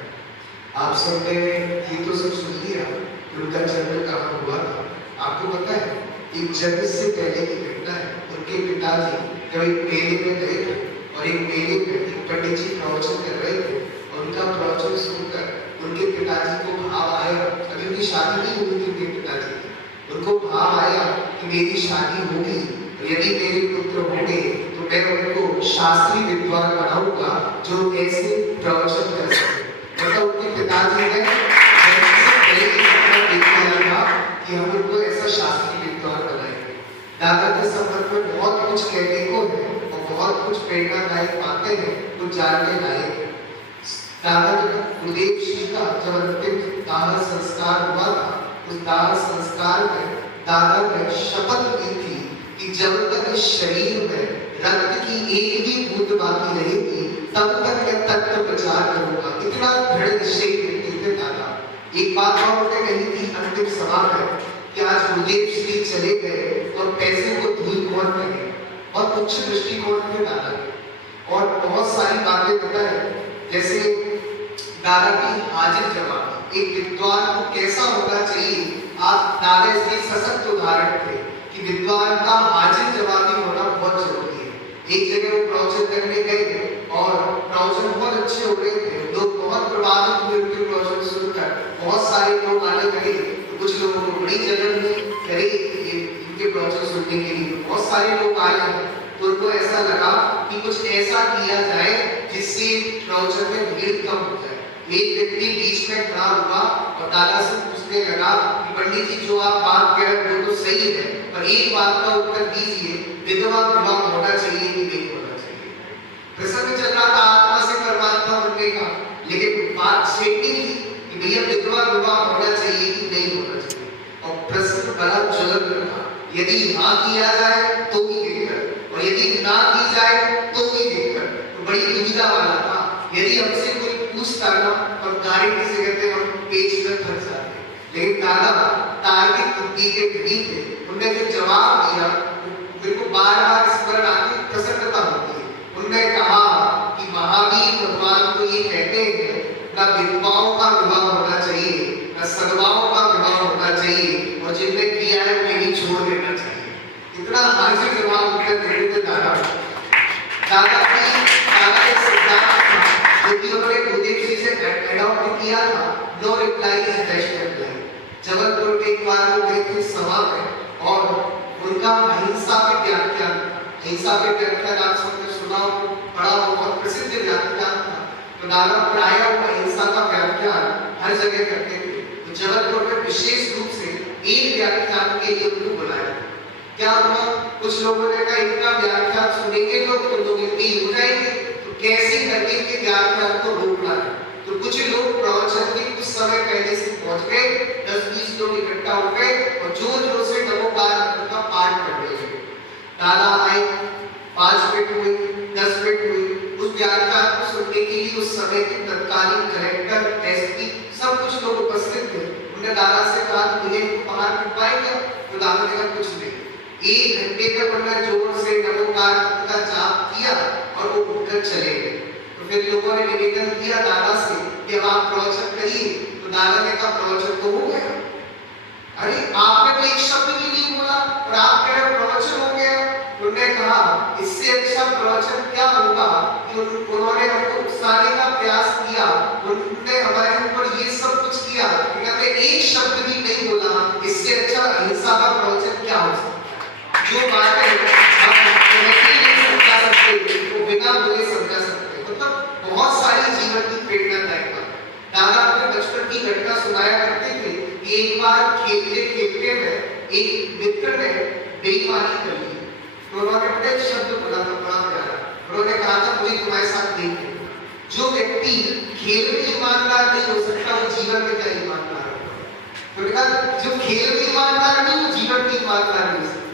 आप सबने ये तो सब सुन लिया कि उनका जन्म कहाँ हुआ था। आपको पता है एक जन्म से पहले की घटना है। उनके पिताजी जब एक मेले में गए थे और एक मेले में एक पंडित जी प्रवचन कर रहे थे और उनका प्रवचन सुनकर उनके पिताजी को भाव आया। अभी उनकी शादी नहीं हुई थी उनके पिताजी की, उनको भाव आया कि मेरी शादी होगी, यदि मेरे पुत्र होंगे तो मैं उनको शास्त्रीय विद्वान बनाऊंगा जो ऐसे प्रवचन कर सके। मतलब उनके पिताजी ने कि हम उनको ऐसा शास्त्रीय विद्वान बनाएंगे। दादा के संबंध में बहुत कुछ कहने को है और बहुत कुछ प्रेरणादायक बातें हैं तो जानने लायक है। दादा के गुरुदेव श्री का जब अंतिम दाह संस्कार हुआ था, उस दाह संस्कार में दादा ने शपथ ली थी कि जब तक इस शरीर में रक्त की एक भी बूंद बाकी रहेगी तब तक मैं तत्व प्रचार करूंगा। इतना दृढ़ निश्चय व्यक्ति थे दादा। एक बात उन्होंने कही थी अंतिम सभा में कि आज गुरुदेव श्री चले गए और पैसे को धूल कौन कहे। बहुत उच्च दृष्टिकोण थे दादा के और बहुत सारी बातें बताए, जैसे दादा की हाजिर जवाब, एक विद्वान को कैसा होना चाहिए। आप दादा इसके सशक्त उदाहरण थे कि विद्वान का हाजिर जवाबी होना बहुत जरूरी है। एक जगह वो प्रवचन करने गए और प्रवचन बहुत अच्छे हो रहे थे, लोग बहुत प्रभावित हुए उनके प्रवचन सुनकर। बहुत सारे लोग आने लगे, कुछ लोगों को बड़ी जलन हुई, अरे ये इनके प्रवचन सुनने के लिए बहुत सारे लोग आए हैं। तो उनको ऐसा लगा कि कुछ ऐसा किया जाए जिससे प्रवचन में भीड़ कम हो जाए। एक व्यक्ति बीच में खड़ा हुआ और दादा से पूछने लगा कि पंडित जी जो आप बात कह रहे हो तो सही है, पर एक बात का उत्तर दीजिए, विधवा विवाह होना चाहिए कि नहीं होना चाहिए। प्रसंग चल रहा था आत्मा से परमात्मा बनने का, लेकिन बात छेड़नी थी कि भैया विधवा विवाह होना चाहिए कि नहीं होना चाहिए। और प्रश्न बड़ा ज्वलंत रहा, यदि हाँ किया जाए तो भी देखकर और यदि ना की जाए तो भी देखकर। तो बड़ी दुविधा वाला था। यदि हमसे कोई पूछता ना और गारंटी से कहते हम पेज में फंस जाते, लेकिन दादा तार्किक बुद्धि के धनी थे। उन्होंने जो जवाब दिया मेरे को बार बार स्मरण आती प्रसन्नता होती है। उन्होंने कहा कि महावीर भगवान तो ये कहते हैं ना विधवाओं का विवाह होना चाहिए ना सदवाओं का विवाह होना चाहिए, और जिनने किया है उन्हें छोड़ देना चाहिए। इतना हाजिर जवाब उत्तर देते थे दादा। दादा एक सिद्धांत जो कि उन्होंने गुरुदेव जी से एडॉप्ट किया था, no reply is best reply. Jabalpur के एक बार वो गए थे सभा में और उनका अहिंसा पे व्याख्यान, अहिंसा पे व्याख्यान आप सबने सुना हो, पढ़ा हो, बहुत प्रसिद्ध व्याख्यान था। तो दादा प्राय अहिंसा का व्याख्यान हर जगह करते थे। तो जबलपुर में विशेष रूप से एक व्याख्यान के लिए उनको बुलाया। क्या हुआ, कुछ लोगों ने कहा इनका व्याख्यान सुनेंगे लोग तो लोग इतनी हो जाएंगे, तो कैसे करके के व्याख्यान को रोकना है। तो कुछ लोग प्रवचन के कुछ समय पहले से पहुंच गए, 10-20 लोग इकट्ठा हो गए और जोर जोर से नमोकार का पाठ करने लगे। दादा आए, 5 मिनट हुए, 10 मिनट हुए, उस व्याख्यान को सुनने के लिए उस समय के तत्कालीन कलेक्टर, एसपी सब कुछ लोग उपस्थित थे। उन्होंने दादा से कहा मुझे बाहर पिटवाए क्या, तो दादा ने कहा कुछ नहीं। 1 घंटे तक उन्होंने जोर से नमोकार का जाप किया और वो उठकर चले गए। तो फिर लोगों ने निवेदन किया दादा से कि अब आप प्रवचन करिए। तो दादा ने कहा प्रवचन तो हो गया। अरे आपने तो एक शब्द भी नहीं बोला और आप कह रहे प्रवचन हो गया। उन्होंने कहा इससे अच्छा प्रवचन क्या होगा कि उन्होंने हमको उकसाने का प्रयास किया, उन्होंने हमारे ऊपर ये सब कुछ किया, कहते एक शब्द भी नहीं बोला, इससे अच्छा अहिंसा का प्रवचन क्या हो सकता है। जो बातें हम नहीं समझा सकते वो बिना बोले समझा सकते। मतलब बहुत सारी जीवन की प्रेरणादायक बात। दादा अपने बचपन की घटना सुनाया करते थे कि एक बार खेलते खेलते में एक मित्र ने बेईमानी कर ली। तो उन्होंने बड़े शब्द बोला था, बड़ा प्यारा। उन्होंने कहा था मुझे तुम्हारे साथ नहीं खेलना। जो व्यक्ति खेल में ईमानदार नहीं हो सकता वो जीवन में क्या ईमानदार होगा। तो कहा जो खेल में ईमानदार नहीं वो जीवन में ईमानदार नहीं हो सकता।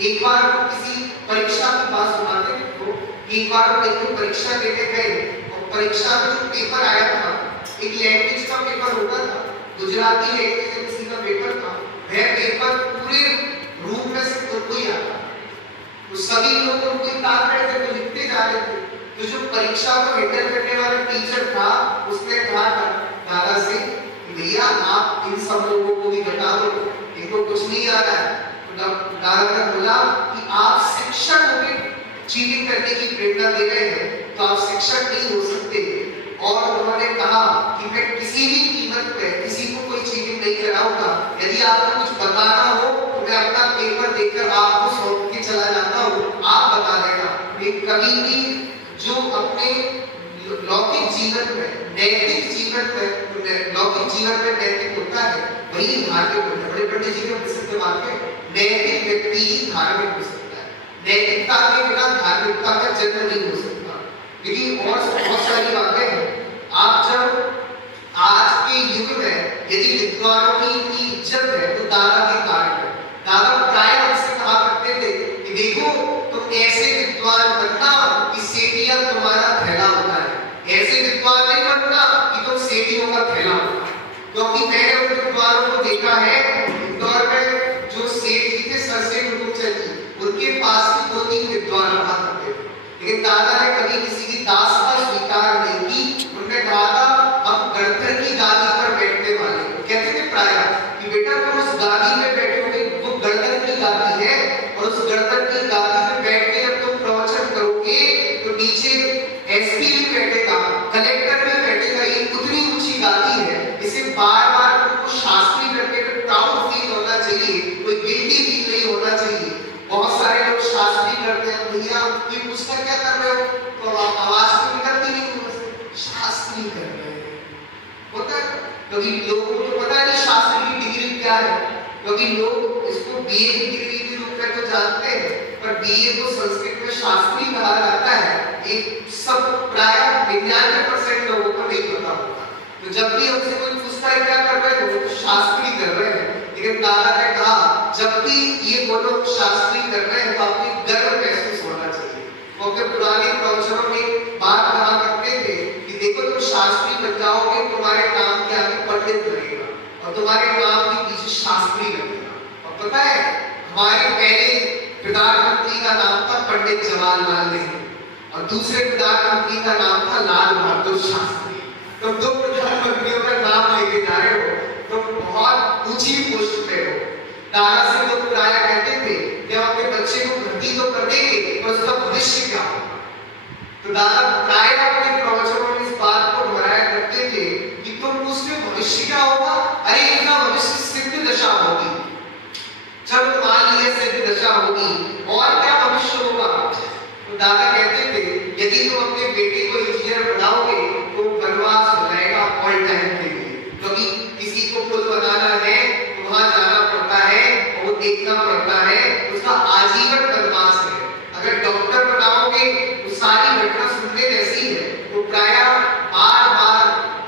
एक बार वो किसी परीक्षा की बात सुनाते थे तो एक बार वो एक परीक्षा देने गए और परीक्षा में जो पेपर आया था, एक लैंग्वेज का पेपर होता था, गुजराती लैंग्वेज का किसी का पेपर था। वह पेपर पूरे रूम में से कोई आता, तो सभी लोग उनको ताक रहे थे, तो लिखते जा रहे थे। तो जो परीक्षा को हैंडल करने वाला टीचर था उसने कहा दादा से भैया आप इन सब लोगों को भी बता दो, इनको कुछ नहीं आ रहा है। दादा ने बोला कि आप शिक्षक होकर चीटिंग करने की प्रेरणा दे रहे हैं तो आप शिक्षक नहीं हो सकते। और उन्होंने कहा कि मैं किसी भी कीमत पे किसी को कोई चीटिंग नहीं कराऊंगा। यदि आपको कुछ बताना हो तो मैं अपना पेपर देकर आपको सौंप के चला जाता हूँ, आप बता देना। कभी भी जो अपने लौकिक जीवन में नैतिक जीवन में लौकिक जीवन में नैतिक होता है वही धार्मिक होता है। बड़े पंडित जी ने प्रसिद्ध बात है, नैतिक व्यक्ति ही धार्मिक हो सकता है। नैतिकता के बिना धार्मिकता का जन्म नहीं हो सकता। लेकिन और बहुत सारी बातें हैं। आप जब आज के युग में यदि विद्वानों की इज्जत है तो दादा के कारण है। दादा प्राय हमसे कहा करते थे कि देखो तुम ऐसे विद्वान बनना कि सेठिया तुम्हारा थैला होता है, ऐसे विद्वान नहीं बनना कि तुम सेठियों का थैला होता है। क्योंकि मैंने उन विद्वानों को देखा है इंदौर में जो सेठ जी थे सर से उनके पास भी 2-3 विद्वान रहा करते थे। लेकिन दादा ने कभी किसी की दास्ता स्वीकार नहीं की। उन्होंने कहा था हम गणतंत्र की गादी पर बैठने वाले कहते थे प्राय कि बेटा तुम उस गादी में बैठोगे, वो गणतंत्र की गादी है और उस गणतंत्र की गादी में बैठ के जब तुम प्रवचन करोगे तो नीचे एसपी भी बैठेगा, कलेक्टर भी बैठेगा। ये उतनी ऊंची गादी है, इसे बार-बार तुमको शास्त्री करने में प्राउड फील होना चाहिए, कोई गिल्टी फील नहीं होना चाहिए। बहुत सारे लोग शास्त्री करते हैं, भैया कोई पूछता क्या कर रहे हो तो आवाज तो निकलती नहीं, शास्त्री कर रहे हैं होता है। क्योंकि लोगों को पता नहीं शास्त्री की डिग्री क्या है, क्योंकि लोग इसको बीए की डिग्री के रूप में तो जानते हैं पर बीए को संस्कृत में शास्त्री कहा जाता है। ये सब प्राय 99% लोगों को नहीं पता होता। तो जब भी हमसे कोई पूछता है क्या कर रहे हो तो शास्त्री कर रहे हैं। लेकिन दादा ने कहा जब भी ये दोनों शास्त्री कर रहे हैं तो आपको गर्व महसूस होना चाहिए। वो अपने पुराने प्रवचनों में बात कहा करते थे कि देखो तुम शास्त्री बन जाओगे, तुम्हारे नाम के आगे पंडित लगेगा और तुम्हारे नाम के पीछे शास्त्री लगेगा। और पता है हमारे पहले प्रधानमंत्री का नाम था पंडित जवाहरलाल नेहरू और दूसरे प्रधानमंत्री का नाम था लाल बहादुर शास्त्री। तो 2 प्रधानमंत्रियों का नाम लेके जा रहे हो तो बहुत ऊंची पोस्ट पे हो। दादा से लोग प्राय कहते थे कि हम अपने बच्चे को भर्ती तो कर देंगे पर उसका भविष्य क्या होगा। तो दादा प्राय अपने प्रवचनों में इस बात को दोहराया करते थे कि तुम उसमें भविष्य क्या होगा, अरे इनका भविष्य सिद्ध दशा होगी। जब मान लिया सिद्ध दशा होगी और क्या भविष्य होगा। तो दादा कहते थे यदि तुम अपने बेटे को इंजीनियर बनाओगे तो वनवास हो जाएगा ऑल टाइम के लिए, क्योंकि किसी को पुल बनाना है तो वहां जाना पड़ता है और वो देखना पड़ता है, उसका आजीवन वनवास है। अगर डॉक्टर बनाओगे तो सारी घटना सुनने जैसी है। तो प्राय बार-बार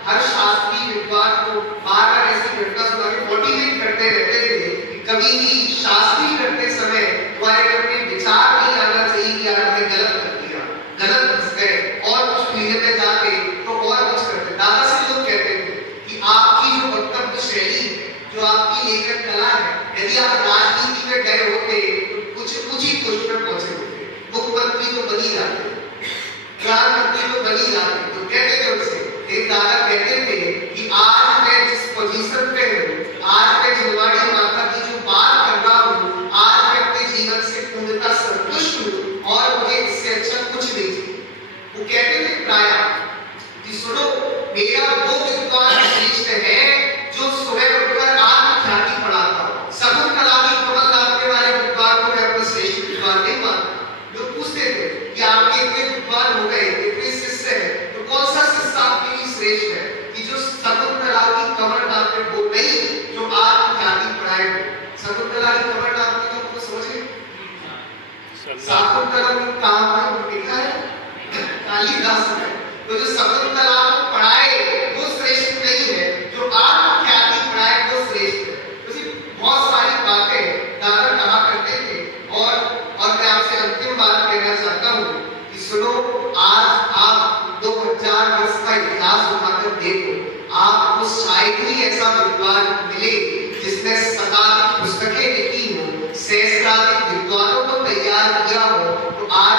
हर शास्त्री विद्वान को बार-बार ऐसी घटना सुना के मोटिवेट करते रहते थे कि कभी भी शास्त्री करते समय तुम्हारे मन में विचार नहीं आना चाहिए कि यार हमने गलत कर दिया, गलत फंस गए और कुछ फील्ड में जाते तो और कुछ करते। दादा से लोग कहते थे कि आपकी जो वक्तव्य शैली है, जो आपकी लेखन कला है, यदि आप राजनीति में गए होते तो कुछ ऊंची पोस्ट पर पहुंचे होते। मुख्यमंत्री तो बनी जाते, प्रधानमंत्री तो बनी जाते। तो कहते थे उनसे, एक दादा कहते थे कि आज मैं जिस पोजीशन पे हूँ, आज मैं झलवाड़ी माता की जो बात कर रहा हूँ, आज मैं अपने जीवन से पूर्णतः संतुष्ट हूँ और मुझे इससे अच्छा कुछ नहीं चाहिए। वो कहते थे प्राय कि सुनो मेरा वो विद्वान श्रेष्ठ है जो सुबह उठकर आत्मख्याति पढ़ाता हो। शकुंतला की कमल नामने वाले विद्वान को मैं अपना श्रेष्ठ विद्वान नहीं मानता। लोग पूछते थे कि आपके इतने विद्वान हो गए, इतने शिष्य हैं, तो कौन सा शिष्य आपके लिए श्रेष्ठ है कि जो शकुंतला की कमल नामने वो नहीं जो आत्मख्याति पढ़ाए। शकुंतला की कमल नामने को आपको समझे शकुंतला में काम है लिखा है कालिदास ने। तो जो शकुंतला को पढ़ाए वो श्रेष्ठ नहीं है, जो आत्मख्याति पढ़ाए वो श्रेष्ठ है। तो बहुत सारी बातें दादा कहा करते थे और मैं आपसे अंतिम बात कहना चाहता हूँ कि सुनो आज आप 2000 वर्ष का इतिहास उठाकर देखो, आपको शायद ही ऐसा विद्वान मिले जिसने शताधिक पुस्तकें लिखी हो, सहस्राधिक विद्वानों को तैयार किया हो। तो आज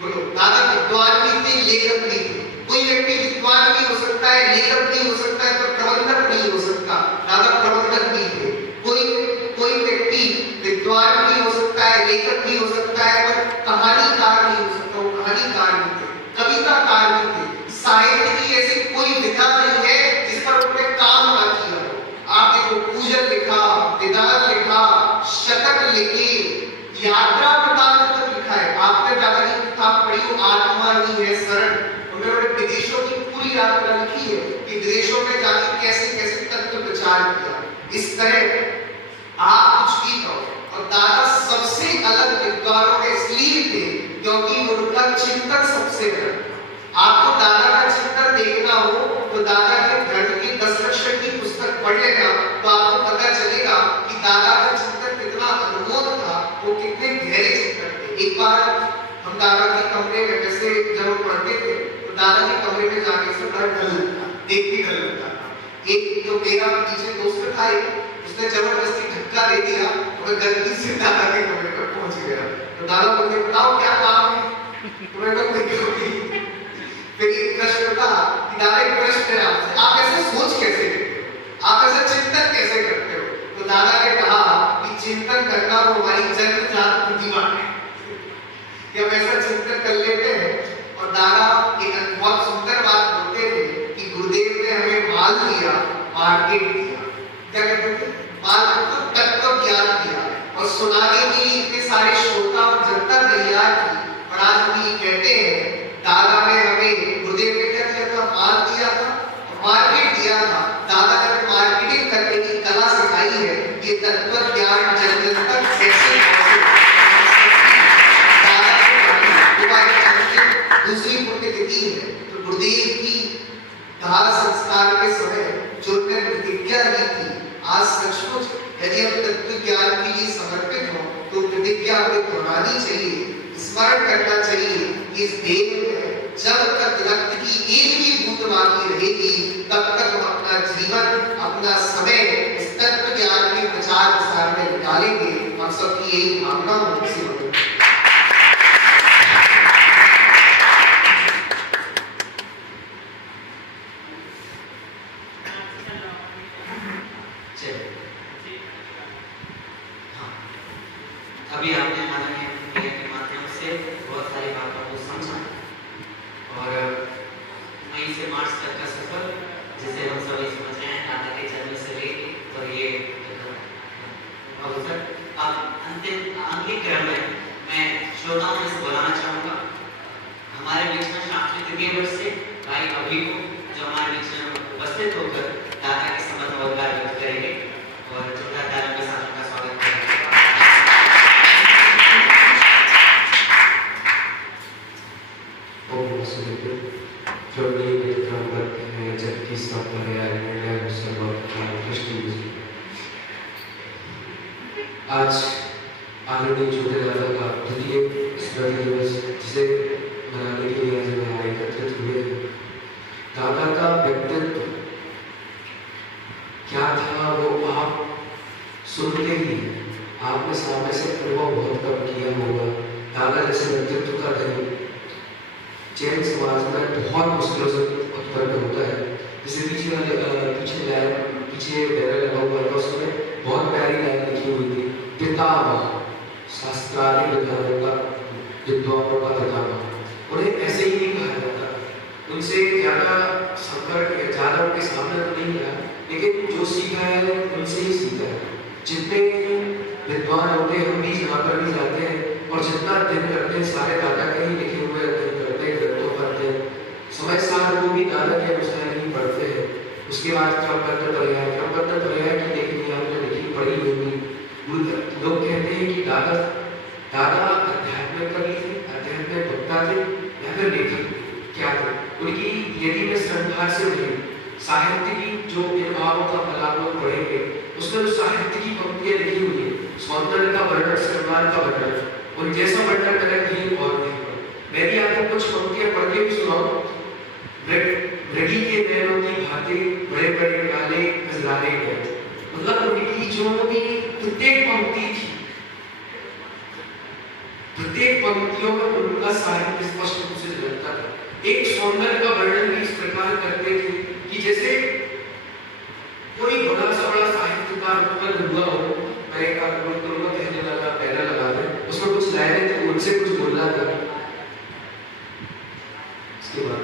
बोलो, दादा विद्वान भी थे, लेखक भी थे। कोई व्यक्ति विद्वान भी हो सकता है, लेखक भी हो सकता है, तो प्रबंधक नहीं हो सकता। दादा प्रबंधक भी थे। कोई व्यक्ति विद्वान भी हो सकता है, लेखक भी हो सकता है, पर कहानीकार नहीं हो सकता। वो कहानीकार भी थे, कविताकार भी थे। साहित्य की ऐसी कोई विधा नहीं है जिस पर उन्होंने काम ना किया हो। आप देखो, पूजन लिखा, विधान लिखा, शतक लिखी, यात्रा वृतांत तक लिखा है। आपने दादा की किताब पढ़ी हो, आत्मा ही है शरण। उन्होंने विदेशों की पूरी यात्रा लिखी है कि विदेशों में जाकर कैसे कैसे तत्व विचार किया। इस तरह आप कुछ भी कहो। और दादा सबसे अलग विद्वानों में इसलिए थे क्योंकि उनका चिंतन सबसे अलग था। आपको दादा का चिंतन देखना हो तो दादा के धर्म की 10 लक्षण की पुस्तक पढ़ लेना, तो आपको पता चलेगा कि दादा का चिंतन कितना अनमोल था, वो कितने गहरे चिंतन थे। एक बार हम दादा के कमरे में वैसे जब हम पढ़ते थे तो दादा के कमरे में जाने से बड़ा डर लगता, देखते डर लगता था। एक तो मेरा पीछे दोस्त था, उसने जबरदस्ती धक्का दे दिया और मैं गलती से दादा के कमरे पर पहुंच गया। तो दादा बोलते, बताओ क्या काम है? तो मैंने कहा कोई काम नहीं। फिर एक प्रश्न था कि दादा एक प्रश्न है आपसे, आप ऐसे सोच कैसे करते हो, आप ऐसा चिंतन कैसे करते हो? तो दादा ने कहा कि चिंतन करना वो हमारी जन्मजात प्रतिभा है कि हम ऐसा चिंतन कर लेते हैं। और दादा एक बहुत सुंदर बात बोलते थे कि गुरुदेव ने हमें माल दिया, मार्केट दिया। क्या कहते थे? माल मतलब तत्व ज्ञान दिया, और सुनाने के लिए इतने सारे श्रोता और जनता तैयार की। और आज हम ये कहते हैं दादा ने हमें, गुरुदेव ने क्या दिया था? माल दिया था, मार्केट दिया था। दादा ने मार्केटिंग करने की कला सिखाई है। ये तत्व ज्ञान जन जन तक कैसे दूसरी पुण्यतिथि है। तो गुरुदेव की दाह संस्कार के समय जो उन्होंने प्रतिज्ञा ली थी, आज सचमुच यदि हम तत्व ज्ञान के लिए समर्पित हो तो प्रतिज्ञा हमें दोहरानी चाहिए, स्मरण करना चाहिए कि इस देह में जब तक रक्त की एक भी बूंद बाकी रहेगी तब तक हम अपना जीवन, अपना समय इस तत्व ज्ञान के प्रचार प्रसार में निकालेंगे। हम सबकी यही भावना हो। अभी आपने माननीय मुखिया के माध्यम से बहुत सारी बातों को समझा, और मई से मार्च तक का सफर जिसे हम सभी समझ रहे हैं, दादा के जन्म से लेकर, और ये अवसर अब अंतिम आखिरी क्रम में मैं श्रोताओं में से बुलाना चाहूँगा हमारे बीच में शास्त्री तृतीय वर्ष से भाई अभी को, जो हमारे बीच में उपस्थित होकर दादा के संबंध में उद्गार व्यक्त करेंगे और जोरदार तालियों के साथ उनका स्वागत करेंगे। आज आदरणीय छोटे दादा का द्वितीय स्मृति दिवस जिसे मनाने के लिए आज यहाँ एकत्रित हुए हैं। दादा का व्यक्तित्व क्या था वो आप सुनते ही, आपने सामने से अनुभव बहुत कम किया होगा। दादा जैसे व्यक्तित्व का धनी जैन समाज में बहुत मुश्किलों से उत्पन्न होता है। जैसे पीछे बैनर लगा हुआ था, उसमें बहुत प्यारी लाइन लिखी हुई थी, पितामह, शास्त्रार्थ विद्वानों का पितामह। उन्हें ऐसे ही नहीं कहा जाता, उनसे ज़्यादा संपर्क ज़्यादा उनके सामने तो नहीं रहा, लेकिन जो सीखा है उनसे ही सीखा है। जितने विद्वान होते हम भी जहाँ पर भी जाते हैं और जितना दिन करते हैं सारे दादा के ही लिखे हुए करते हैं, ग्रंथों पढ़ते हैं, समय साल वो भी दादा के अनुसार ही पढ़ते हैं। उसके बाद क्रमबद्ध पर्याय की देखनी आपने लिखी पढ़ी होगी। लोग कहते हैं कि दादा अध्यात्म कवि थे, अध्यात्म वक्ता थे या फिर लेखक क्या थे। उनकी यदि मैं श्रद्धा से रही साहित्य की जो इन भावों का फलाप लोग पढ़ेंगे, उसमें जो साहित्य की पंक्तियां लिखी हुई है, सौंदर्य का वर्णन, श्रृंगार का वर्णन, और जैसा वर्णन करें कहीं और नहीं। मैं भी आपको कुछ पंक्तियां पढ़ के भी सुनाऊं। मृगी के नैनों की भांति बड़े बड़े काले नजराने गए। मतलब उनकी जो भी प्रत्येक पंक्ति थी, प्रत्येक पंक्तियों में उनका साहित्य स्पष्ट रूप से झलकता था। एक सौंदर्य का वर्णन भी इस प्रकार करते थे कि जैसे कोई बड़ा सा बड़ा साहित्यकार उत्पन्न हुआ हो। मैं एक आक्रमण करूंगा, कहने लगा पहला लगा रहे, उसमें कुछ लाइनें थी, उनसे कुछ बोलना था, इसके बाद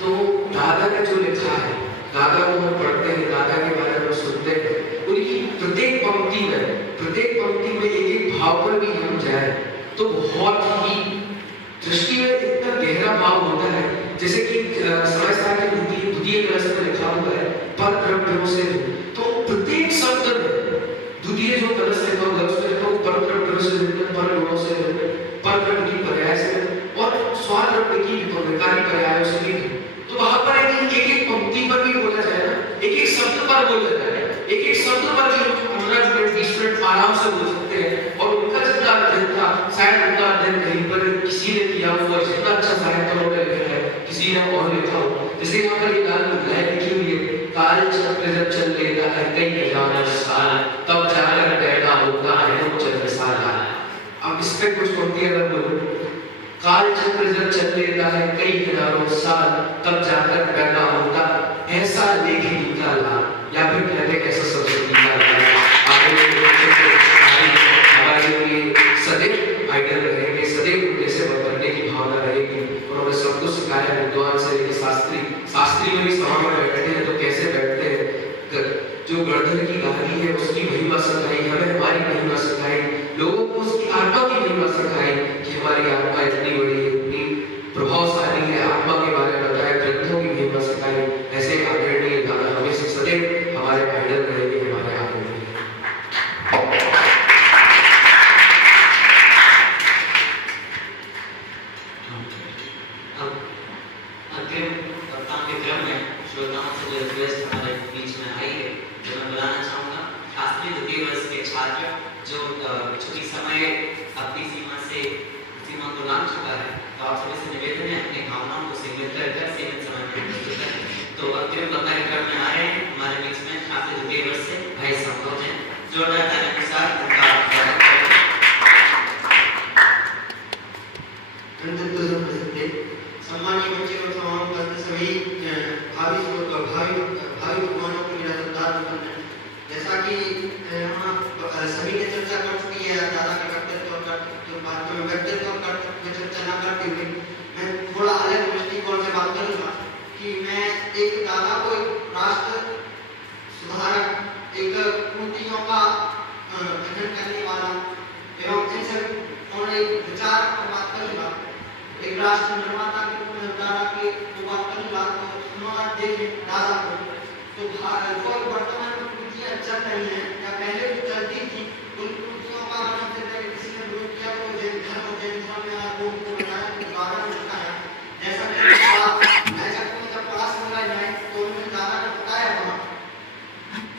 तो दादा ने जो लिखा है, दादा को हम पढ़ते हैं, दादा के बारे में सुनते हैं, उनकी प्रत्येक पंक्ति में एक एक भाव पर भी हम जाए तो बहुत ही दृष्टि में इतना गहरा भाव होता है। जैसे कि समझता है कि द्वितीय कलश में लिखा हुआ है पर ब्रह्म से, तो प्रत्येक शब्द में द्वितीय जो कलश लिखा हुआ है उसमें लिखा हुआ पर ब्रह्म से, पर गुणों से, पर ब्रह्म की पर्याय से और स्वाद ब्रह्म की विकारी पर्यायों से भी। तो वहां पर एक पंक्ति पर भी बोला जाए ना, एक शब्द पर बोला जाए, एक शब्द पर भी 15-20 मिनट आराम से बोल सकते हैं। और उनका जितना अध्ययन था, शायद उनका अध्ययन कहीं पर किसी ने किया हुआ, जितना अच्छा साहित्य उन्होंने लिखा है किसी ने और लिखा हो। जैसे यहाँ पर ये लाइन लिखी हुई है, काल चक्र जब चल लेता है कई हजार साल, तब जाकर पैदा होता है चंद्र साल। अब इस पे कुछ पंक्तियां अगर बोलूं, काल चक्र जब चल लेता है कई हजारों साल, तब जाकर पैदा होता ऐसा लेखी निकाला, या फिर कहते ऐसा सरस्वती निकाला। हमारे लिए सदैव आइडल रहेंगे, सदैव उनके सेवा करने की भावना रहेगी। उन्होंने सब कुछ सिखाया, विद्वान से लेकर शास्त्री में भी सभा में बैठते हैं तो कैसे बैठते हैं, जो गर्दन की गाली है उसकी महिमा सिखाई, हमें हमारी महिमा सिखाई, लोगों को उसकी आत्मा की महिमा सिखाई कि हमारी आत्मा इतनी बड़ी है, इतनी प्रभावशाली है, आत्मा के बारे में बताया, ग्रंथों की महिमा सिखाई। ऐसे आदरणीय दादा हमेशा सदैव हमारे आइडल रहेंगे, हमारे आदरणीय। अंतिम वक्ताओं के क्रम में श्रोताओं से जो रिक्वेस्ट हमारे बीच में आई है, जो मैं बुलाना चाहूँगा शास्त्री द्वितीय वर्ष के छात्र, जो चूंकि समय अपनी सीमा को लांघ चुका है, तो आप सभी से निवेदन है अपनी भावनाओं को सीमित कर सीमित समय में प्रस्तुत करें। तो अंतिम वक्ता के क्रम में आ रहे हैं हमारे बीच में शास्त्री द्वितीय वर्ष से भाई संभव हैं, जोरदार तालियों के साथ उनका स्वागत करें। सम्मानीय बच्चे और तमाम उपस्थित सभी भावी भगवानों को मेरा श्रद्धा वंदन। जैसा कि यहाँ सभी ने चर्चा कर चुकी है दादा का कर्तव्य और व्यक्तित्व और कर्तव्य की चर्चा न करते हुए मैं थोड़ा अलग दृष्टिकोण से बात करूँगा कि मैं एक दादा को एक राष्ट्र सुधारक, एक कृतियों का अध्ययन करने वाला एवं इनसे एक विचार पर बात करूँगा, एक राष्ट्र निर्माता के रूप में दादा की बात करूँगा। तो सुनोगा देखें दादा को, तो वर्तमान में कृतियाँ चल रही हैं या पहले जो चलती थी उन कृतियों का वर्णन से पहले किसी ने विरोध किया तो जैन धर्म में लोगों को बताया कि दादा ने बताया, जैसा कि मैं जब क्लास में जाए तो उन्होंने दादा ने बताया वहाँ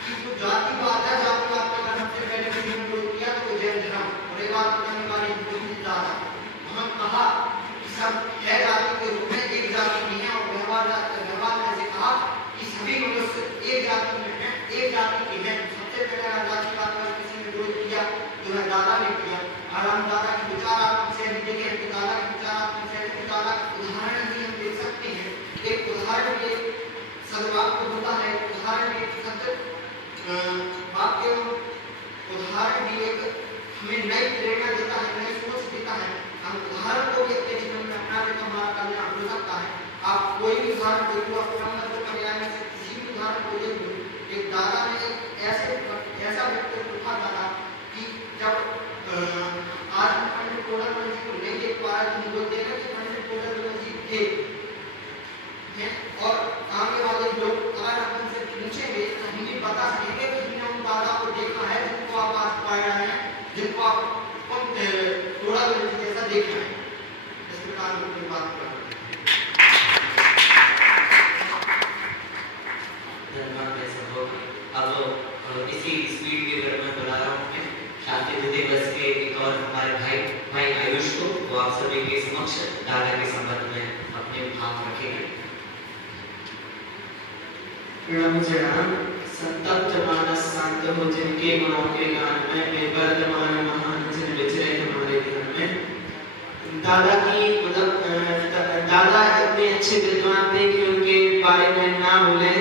कि जो जातिवाद है, जातिवाद का सबसे पहले किसी ने विरोध किया तो जैन धर्म और एक बात बताने वाली दादा वहाँ कहा सब है जाति के रूप में एक जाति नहीं है, और व्यवहार में से कहा कि सभी मनुष्य एक जाति में हैं, एक जाति के हैं। सबसे पहले जातिवाद पर किसी ने विरोध किया तो वह दादा ने किया। और हम दादा की विचारात्मक शैली देखें तो दादा की विचारात्मक शैली को दादा उदाहरण भी हम देख सकते हैं। एक उदाहरण भी सदवाक्य होता है, उदाहरण भी सत्य वाक्य, उदाहरण भी एक हमें नई प्रेरणा देता है, नई सोच देता है। हम उदाहरण को भी अपने जीवन में अपनाने का हमारा कल्याण हो सकता है। आप कोई भी उदाहरण कोई अपना पर्याय में से किसी भी उदाहरण को देख लो, एक दादा ने ऐसा व्यक्तित्व था दादा कि जब आज पंडित कोडल जी को नहीं देख पा रहे तो लोग देखा कि पंडित कोडल जी थे और सामने वाले लोग अगर आप उनसे पूछेंगे तो हम भी बता सकेंगे कि हमने उन दादा को देखा है जिनको आप आज पा रहे हैं, जिनको आप थोड़ा जैसा देखा है। इस प्रकार की बात कर अब इसी स्पीड के घर में बुला रहा हूँ शास्त्री द्वितीय वर्ष के एक और हमारे भाई आयुष को, वो आप सभी के समक्ष दादा के संबंध में अपने भाव रखेंगे। संतप्त मानस शांत हो जिनके माँ के गान में, बेवर्तमान महान जिन विचरे हमारे ध्यान में, दादा की मतलब दादा इतने अच्छे विद्वान थे कि उनके बारे में ना बोले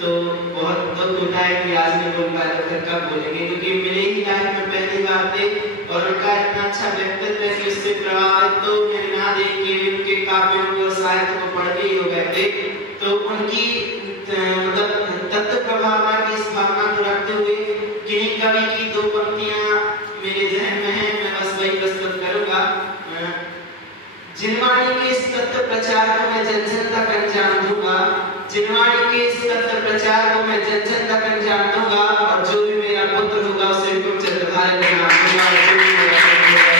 तो बहुत दुख होता है कि आज नहीं बोल पाए तो फिर कब बोलेंगे, क्योंकि मेरे ही लाइफ में पहली बार थे और उनका इतना अच्छा व्यक्तित्व है कि उससे प्रभावित तो मैं ना देख के उनके काव्यों को साहित्य को पढ़ के ही हो गए थे। तो उनकी मतलब तत्व प्रभावना की इस भावना को रखते हुए किन्हीं कवि की दो पंक्तियां मेरे जहन में हैं, मैं बस वही प्रस्तुत करूंगा। जिनवाणी के इस तत्व प्रचार को मैं जन जन तक अंजाम दूंगा, जिनवाणी के इस तत्व प्रचार को मैं जन जन तक अंजाम दूंगा, और जो भी मेरा पुत्र होगा उसे हुकुम चंद्र भारत का नाम दूंगा, और जो भी मेरा पुत्र होगा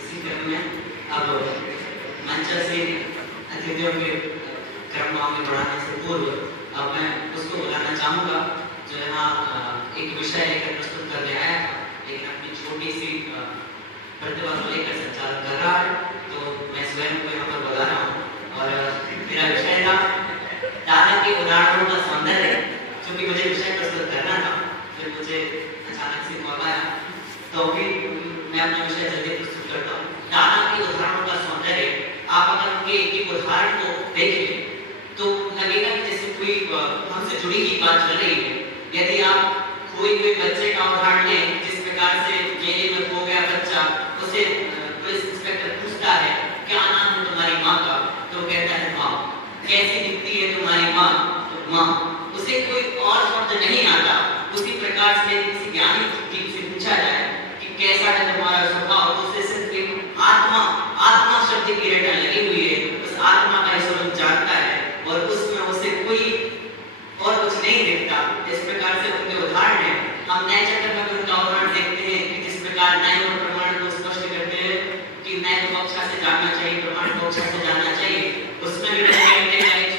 इसी क्रम में अब मंच से अतिथियों के क्रम को आगे बढ़ाने से पूर्व अब मैं उसको बुलाना चाहूंगा जो यहाँ एक विषय लेकर प्रस्तुत करने आया था, लेकिन अपनी छोटी सी प्रतिभा को लेकर संचालन कर रहा है, तो मैं स्वयं को यहाँ पर बुला रहा हूँ। और मेरा विषय था दादा के उदाहरणों का सौंदर्य, क्योंकि मुझे विषय प्रस्तुत करना था, फिर मुझे अचानक से मौका आया, तो फिर मैं अपना विषय जल्दी प्रस्तुत करता हूँ। दादा के उदाहरणों का सौंदर्य, आप अगर उनके एक उदाहरण को देखें तो लगेगा कि जैसे कोई हमसे जुड़ी हुई बात चल रही है। यदि आप कोई बच्चे का उदाहरण लें, जिस प्रकार से मेले में खो गया बच्चा, उसे पुलिस इंस्पेक्टर पूछता है क्या नाम है तुम्हारी माँ का, तो कहता है माँ। कैसी दिखती है तुम्हारी माँ, तो माँ। उसे कोई और शब्द नहीं आता। उसी प्रकार से किसी ज्ञानी जीव से पूछा जाए कि कैसा है तुम्हारा स्वभाव, तो उसे सिर्फ एक आत्मा शब्द की रटन लगी हुई है, उस आत्मा का स्वरूप जानता है और उसमें उसे कोई और कुछ नहीं दिखता। इस प्रकार से उनके उदाहरण है। हम नए चक्र में उनका उदाहरण देखते हैं कि जिस प्रकार नए और प्रमाण को स्पष्ट करते हैं कि नए को कक्षा से जानना चाहिए, प्रमाण को कक्षा से जानना चाहिए, उसमें भी कैमरे का एक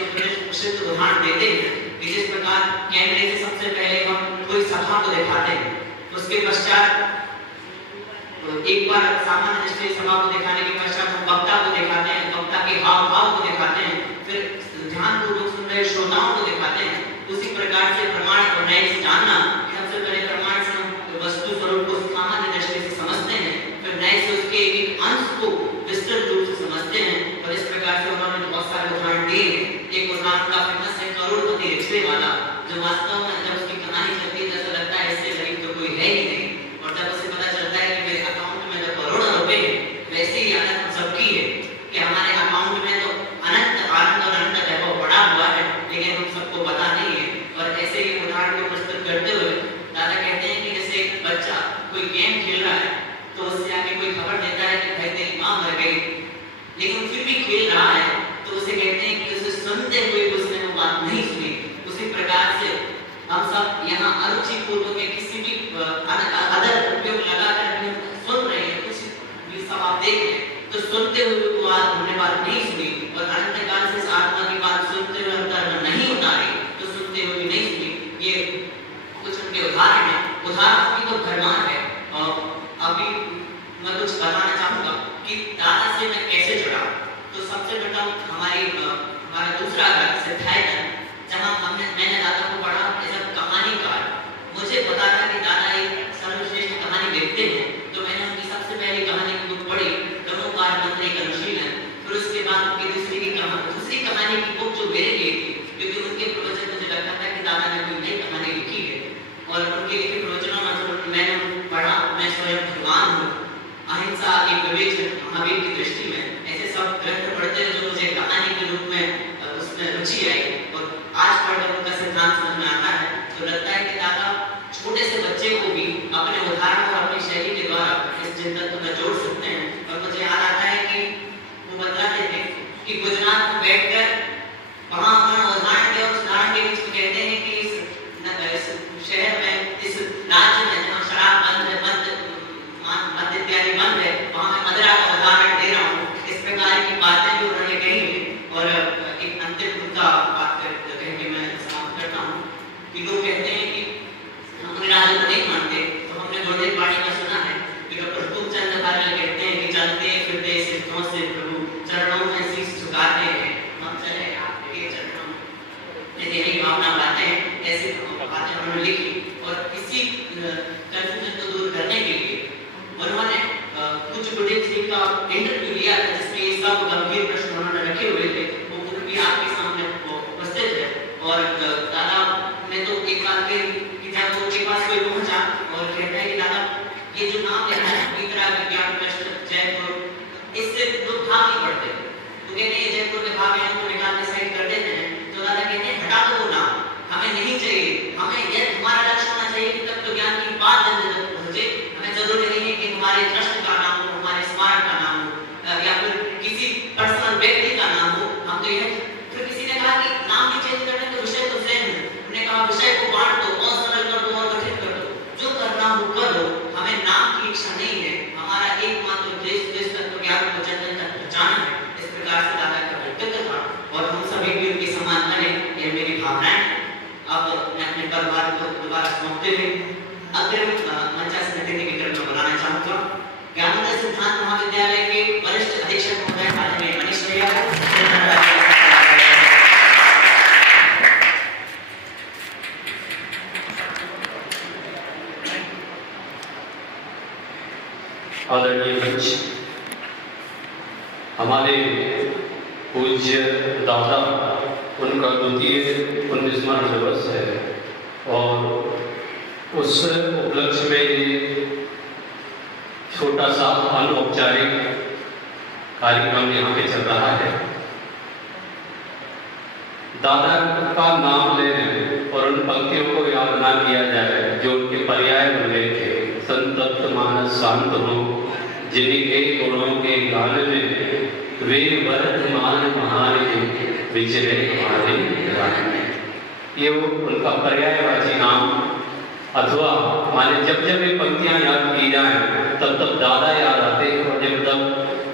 प्रसिद्ध उदाहरण देते हैं कि जिस प्रकार कैमरे से सबसे पहले हम कोई सभा को दिखाते हैं, उसके पश्चात एक बार सामान्य दृष्टि सभा को दिखाने के पश्चात हम वक्ता को दिखाते हैं, वक्ता के हाव भाव को दिखाते हैं, फिर ध्यानपूर्वक सुन रहे श्रोताओं को दिखाते हैं। उसी प्रकार से प्रमाण और नए से जानना, सबसे पहले प्रमाण से हम वस्तु स्वरूप को सामान्य दृष्टि से समझते हैं, फिर नए से उसके एक अंश को विस्तृत रूप से समझते हैं। और इस प्रकार से उन्होंने बहुत सारे उदाहरण दिए। एक उदाहरण का फेमस है करोड़पति रिक्शे वाला, जो वास्तव में जब उसकी कहानी चलती है ऐसा लगता है इससे गरीब तो कोई है ही नहीं, और जब उसे पता चलता है कि मेरे अकाउंट में तो करोड़ों रुपए हैं, वैसे ही आदत हम सबकी है कि हमारे अकाउंट में तो अनंत आनंद और अनंत वैभव पड़ा हुआ है, लेकिन हम सबको पता नहीं है। और ऐसे ही उदाहरण को प्रस्तुत करते हुए दादा कहते हैं कि जैसे एक बच्चा कोई गेम खेल रहा है, तो उससे आगे कोई खबर देता है कि भाई तेरी माँ मर गई, लेकिन फिर भी खेल रहा है, तो उसे कहते हैं कि उसे सुनते हुए उसने वो बात नहीं सुनी। उसी प्रकार से हम सब यहाँ अरुचि पूर्वक किसी भी अदर उपयोग लगाकर सुन रहे हैं, कुछ भी सब आप देख रहे हैं, तो सुनते हुए वो हमने बात नहीं सुनी, और अनंत काल से इस आत्मा की बात सुनते हुए अंतर में नहीं उतारी, तो सुनते हुए भी नहीं सुनी। ये कुछ उनके उदाहरण है। उदाहरण की तो भरमार है। अभी मैं कुछ बताना चाहूंगा कि दादा से मैं कैसे जुड़ा। तो सबसे प्रथम हमारा दूसरा घर सिद्धायतन, जहाँ मैंने दादा को पढ़ा एज अ कहानीकार। मुझे पता था कि दादा एक सर्वश्रेष्ठ कहानी लिखते हैं, तो मैंने उनकी सबसे पहली कहानी की बुक पढ़ी, धर्मोपार मंत्र एक अनुशीलन। फिर उसके बाद उनकी दूसरी कहानी की बुक जो मेरे लिए थी, क्योंकि उनके प्रवचन मुझे लगता था कि दादा ने कोई नई कहानी लिखी है, और उनके लिखे प्रवचनों में जो मैंने पढ़ा, मैं स्वयं भगवान हूँ, अहिंसा एक विवेचन महावीर की दृष्टि में, ऐसे सब ग्रंथ पढ़ते हैं जो मुझे कहानी के रूप में उसमें रुचि आई, और आज पढ़कर उनका सिद्धांत समझ में आता है। तो लगता है कि दादा छोटे से बच्चे को भी अपने उदाहरण और अपनी शैली के द्वारा इस चिंतन में जोड़ सकते हैं। और मुझे याद आता है कि वो बताते थे कि गुजरात में बैठकर वहाँ उन्होंने उदाहरण दिया, उस उदाहरण के बीच में कहते हैं कि इस शहर में, इस राज्य में जहाँ शराब बंद है, मद्य इत्यादि बंद है, वहाँ मैं मदिरा का उदाहरण दे रहा हूँ। इस प्रकार की बातें भी उन्होंने कही। और एक अंतिम मुद्दा बात कह के मैं समाप्त करता हूँ कि लोग कहते हैं कि हम अपने राजा को नहीं मानते, तो हमने गुरुदेव वाणी में सुना है कि डॉक्टर तुमचंद भारल कहते हैं कि चलते फिरते सिद्धों से प्रभु चरणों में शीश झुकाते हैं, हम चले आपके चरणों में, यही भावना बातें हैं। ऐसे ये हमारा लक्ष्य होना चाहिए कि तत्व ज्ञान की बात जन जन तक पहुंचे। हमें जरूरी नहीं है कि हमारे ट्रस्ट का नाम हो, हमारे स्मारक का नाम हो या फिर किसी पर्सनल व्यक्ति का नाम हो। हम तो यह फिर किसी ने कहा कि नाम भी चेंज करने तो विषय तो सेम है। हमने कहा विषय को बांट दो और सरल कर दो और कठिन कर दो, जो करना हो कर दो। हमें नाम की इच्छा नहीं है, हमारा एकमात्र उद्देश्य तत्व ज्ञान को जन जन तक पहुंचाना है। इस प्रकार से दादा का व्यक्तित्व था और हम सभी भी उनके समान बने, ये मेरी भावनाएं हैं। अब मैं अपने परिवार को दोबारा सौंपते हुए अग्रिम मंचासन अतिथि की तरफ बुलाना चाहूंगा ज्ञानोदय सिद्धांत महाविद्यालय के वरिष्ठ अधीक्षक महोदय माननीय मनीष भैया को। आदरणीय मंच, हमारे पूज्य दादा उनका 200 पुण्यस्मरण दिवस है और उस उपलक्ष्य में छोटा सा अनौपचारिक कार्यक्रम यहाँ पे चल रहा है। दादा का नाम लेने और उन पंक्तियों को याद ना किया जाए जो उनके पर्याय बन गए थे। संतप्त मानस शांत हो जिनके गुणों के गान में वे वर्तमान महान विचरे हमारे गान में। ये वो उनका पर्यायवाची नाम अथवा माने जब जब ये पंक्तियां याद की जाएं तब तब दादा याद आते हैं और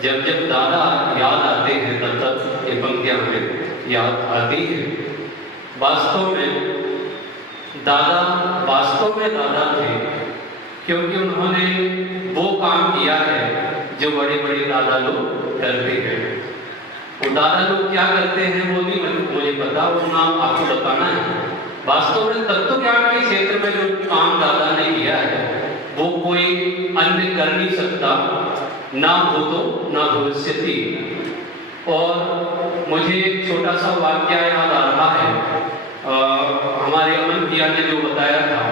जब जब दादा याद आते हैं तब तब ये पंक्तियां हमें याद आती हैं। वास्तव में दादा थे क्योंकि उन्होंने वो काम किया है जो बड़े बड़े दादा लोग करते हैं। वो दादा लोग क्या करते हैं वो नहीं मुझे पता, वो नाम आपको बताना है। वास्तव में तत्व ज्ञान के क्षेत्र में जो काम दादा ने किया है वो कोई अन्य कर नहीं सकता, ना हो तो ना भविष्य थी। और मुझे एक छोटा सा वाक्य याद आ रहा है, हमारे अमन भैया ने जो बताया था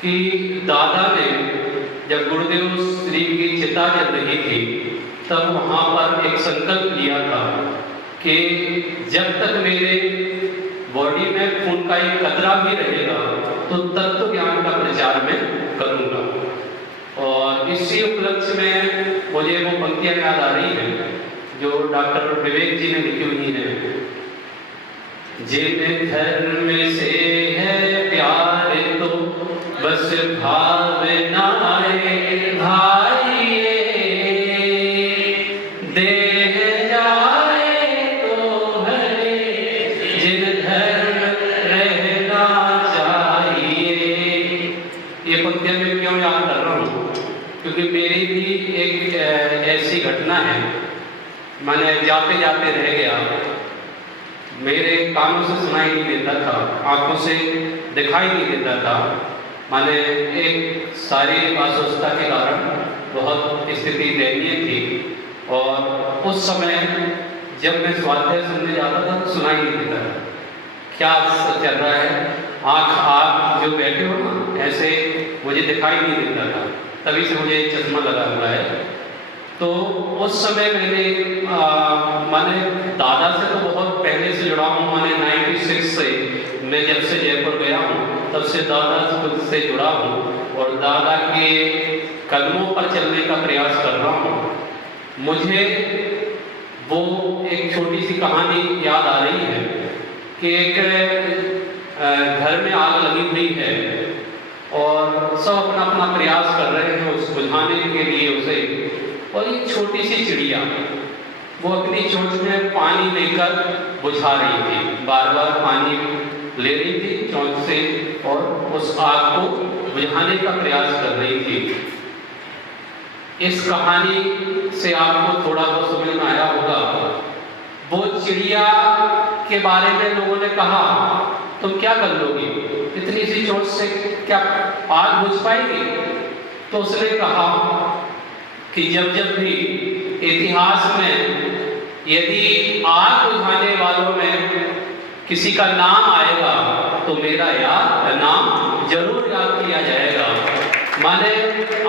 कि दादा ने जब गुरुदेव श्री की चिता जल रही थी तब वहाँ पर एक संकल्प लिया था कि जब तक मेरे बॉडी में खून का एक कतरा भी रहेगा तो तत्व ज्ञान का प्रचार मैं करूँगा। और इसी उपलक्ष्य में मुझे वो पंक्तियाँ याद आ रही हैं जो डॉक्टर विवेक जी ने लिखी हुई है। जिन धर्म से है प्यार तो बस भाव नाए भाई, देह जाए तो हरे जिन धर्म रहना चाहिए। ये पंक्तियां मैं क्यों याद कर रहा हूँ क्योंकि मेरी भी एक ऐसी घटना है। मैंने जाते जाते रह गया, मेरे कानों से सुनाई नहीं देता था, आंखों से दिखाई नहीं देता था। मैंने एक शारीरिक अस्वस्थता के कारण बहुत स्थिति दयनीय थी और उस समय जब मैं स्वाध्याय सुनने जाता था तो सुनाई नहीं देता था क्या चल रहा है। आप जो बैठे हो ना ऐसे मुझे दिखाई नहीं देता था, तभी से मुझे चश्मा लगा हुआ है। तो उस समय मैंने दादा से तो बहुत पहले से जुड़ा हूँ। मैंने 96 से मैं जब से जयपुर गया हूँ तब से दादा से जुड़ा हूँ और दादा के कदमों पर चलने का प्रयास कर रहा हूँ। मुझे वो एक छोटी सी कहानी याद आ रही है कि एक घर में आग लगी हुई है और सब अपना अपना प्रयास कर रहे हैं उस बुझाने के लिए उसे। और एक छोटी सी चिड़िया वो अपनी चोंच में पानी लेकर बुझा रही थी, बार बार पानी ले रही थी चोंच से और उस आग को बुझाने का प्रयास कर रही थी। इस कहानी से आपको थोड़ा बहुत समझ में आया होगा। वो चिड़िया के बारे में लोगों ने कहा तुम क्या कर लोगी, इतनी सी चोंच से क्या आग बुझ पाएगी? तो उसने कहा कि जब जब भी इतिहास में यदि आग बुझाने वालों में किसी का नाम आएगा तो मेरा नाम जरूर याद किया जाएगा। माने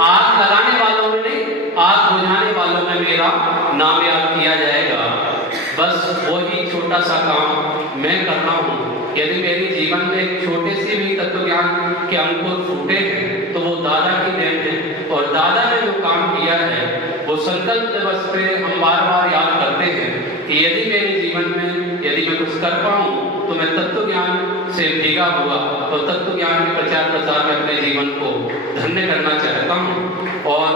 आग लगाने वालों में नहीं, आग बुझाने वालों में मेरा नाम याद किया जाएगा। बस वही छोटा सा काम मैं कर रहा हूँ यदि मेरे जीवन में एक छोटे से भी तत्व ज्ञान के अंकुर फूटे हैं तो वो दादा की देन है। और दादा ने जो काम किया है वो संकल्प दिवस पे हम बार बार याद करते हैं कि यदि मेरे जीवन में यदि मैं कुछ कर पाऊँ तो मैं तत्व ज्ञान से भीगा हुआ और तत्व ज्ञान के प्रचार प्रसार में अपने जीवन को धन्य करना चाहता हूँ। और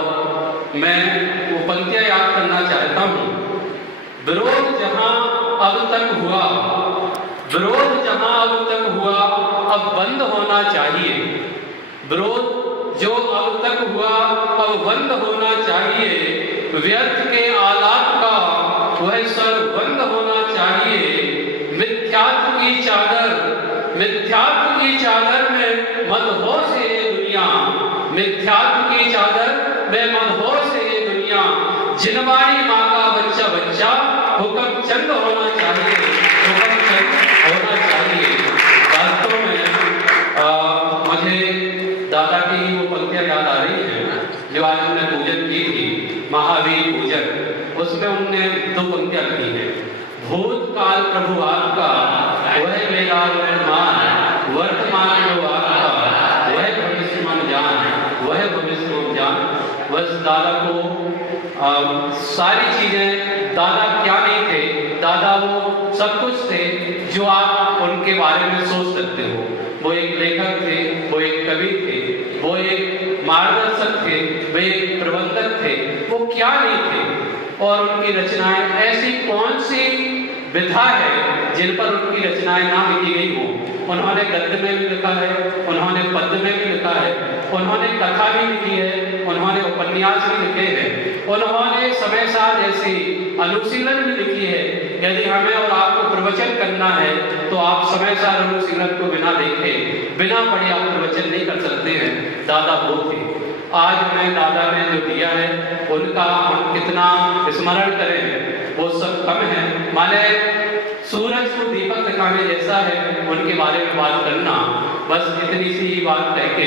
मैं वो पंक्तियाँ याद करना चाहता हूँ। विरोध जहाँ अब तक हुआ, विरोध जहाँ अब तक हुआ अब बंद होना चाहिए। विरोध जो अब तक हुआ अब बंद होना चाहिए। व्यर्थ के आलाप का वह स्वर बंद होना चाहिए। मिथ्यात्व की चादर में मदहोश है ये दुनिया। मिथ्यात्व की चादर में मदहोश है ये दुनिया। जिनवाड़ी माँ का बच्चा बच्चा हुक्म चंद होना चाहिए, हुक्म चंद होना चाहिए। वास्तव में मुझे दादा की वो पंक्तियाँ याद आ रही हैं जो आज हमने पूजन की थी, महावीर पूजन। उसमें उनने दो पंक्तियाँ लिखी हैं। भूतकाल प्रभु आपका वह मेरा वर्तमान, वर्तमान जो आपका वह भविष्यमान जान, वह भविष्यमान जान। बस दादा को सारी चीजें, दादा क्या नहीं थे, दादा वो सब कुछ थे जो आप उनके बारे में सोच सकते हो। वो एक लेखक थे, वो एक कवि थे, वो एक मार्गदर्शक थे, वे एक प्रबंधक थे, वो क्या नहीं थे। और उनकी रचनाएं ऐसी कौन सी विधा है जिन पर उनकी रचनाएं ना लिखी गई हो। उन्होंने गद्य में भी लिखा है, उन्होंने पद्य में भी लिखा है, उन्होंने कथा भी लिखी है, उन्होंने उपन्यास भी लिखे हैं, उन्होंने समय सार जैसी अनुशीलन भी लिखी है। यदि हमें और आपको प्रवचन करना है तो आप समय सार अनुशीलन को बिना देखे, बिना पढ़े आप प्रवचन नहीं कर सकते हैं। दादा वो थे। आज हमें दादा ने जो दिया है उनका हम कितना स्मरण करें वो सब कम है। माने सूरज को दीपक दिखाने जैसा है उनके बारे में बात करना। बस इतनी सी ही बात कह के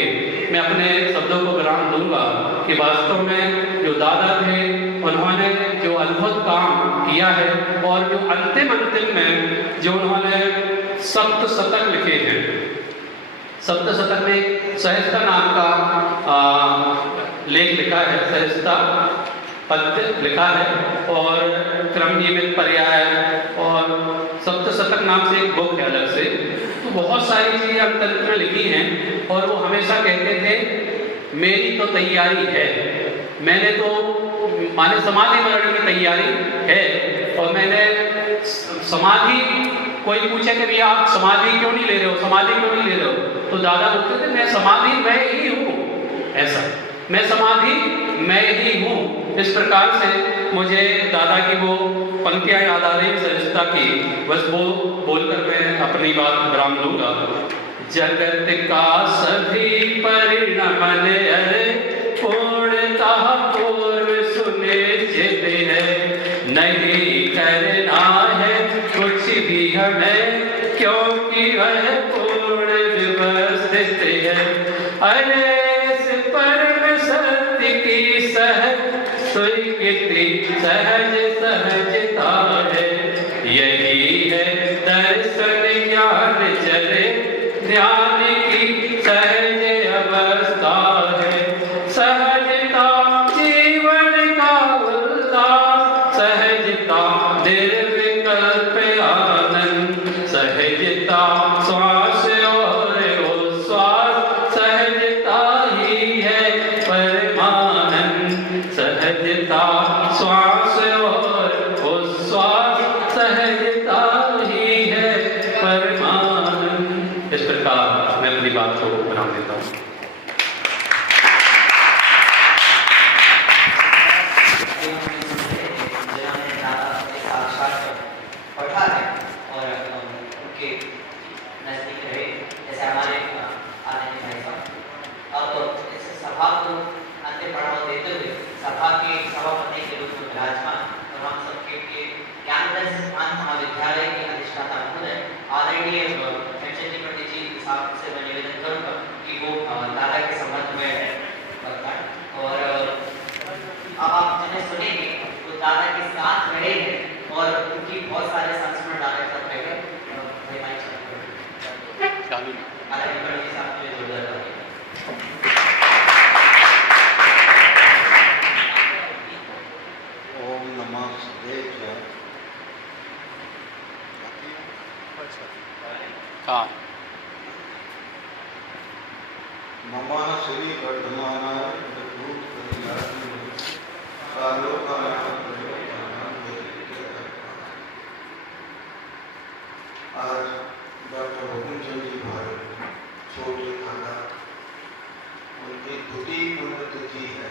मैं अपने शब्दों को विराम दूंगा कि वास्तव में जो दादा थे उन्होंने जो अद्भुत काम किया है और जो अंतिम में जो उन्होंने सप्त शतक लिखे हैं। सप्त शतक में सहजता नाम का लेख लिखा है, सहजता पद्य लिखा है और क्रम नियमित पर्याय और सप्त शतक नाम से एक बुक है अलग से। तो बहुत सारी चीजें अंतरिक्ष में लिखी हैं और वो हमेशा कहते थे मेरी तो तैयारी है, मैंने तो माने समाधि मरण की तैयारी है। और मैंने समाधि, कोई पूछे कि भैया आप समाधि क्यों नहीं ले रहे हो, समाधि क्यों नहीं ले रहे हो, तो दादा बोलते थे मैं समाधि मैं ही हूँ। ऐसा मैं समाधि मैं ही हूँ। इस प्रकार से मुझे दादा की वो पंक्तियाँ याद आ रही सहजता की। बस वो बोलकर मैं अपनी बात विराम लूंगा। जगत का सभी परिणमन पूर्णता पूर्व सुनिश्चित है, नहीं करना है कुछ भी हमें क्योंकि वह पूर्ण व्यवस्थित है। अरे इस परम सत्य की स्वीकृति सहज सहजता है, यही है दर्शन ज्ञान चले ध्यान की सहज अवस्था है। सहजता जीवन का उल्लास, सहजता निर्विकल्प आनंद, सहजता श्वास और उच्छ्वास, सहजता ही है परमानंद। सहजता श्वास और उच्छ्वास, सहजता ही है परमानंद। इस प्रकार मैं अपनी बात को विराम देता हूँ। पढ़ा है और उनके नजदीक रहे, जैसे हमारे आदरणीय भाई साहब। अब इस सभा को अंतिम बढ़ावा देते हुए सभा के सभापति के रूप में विराजमान और हम सबके ज्ञानदर्श सिद्धांत महाविद्यालय के अधिष्ठाता महोदय आदरणीय हेमचंद्र पंडित जी साहब से मैं निवेदन करूंगा कि वो दादा के संबंध में बताएं। और अब आप जिन्हें सुनेंगे वो दादा के साथ रहे हैं और उनकी बहुत सारे संस्मरण दादा के साथ रहे। चालू ओम नमः शिवाय। कहाँ नमः श्री वर्धमानाय भूत कल्याण सालोकानां आज डॉक्टर हुकुमचंद जी भारत छोटे खाना उनकी द्वितीय पुण्यतिथि है।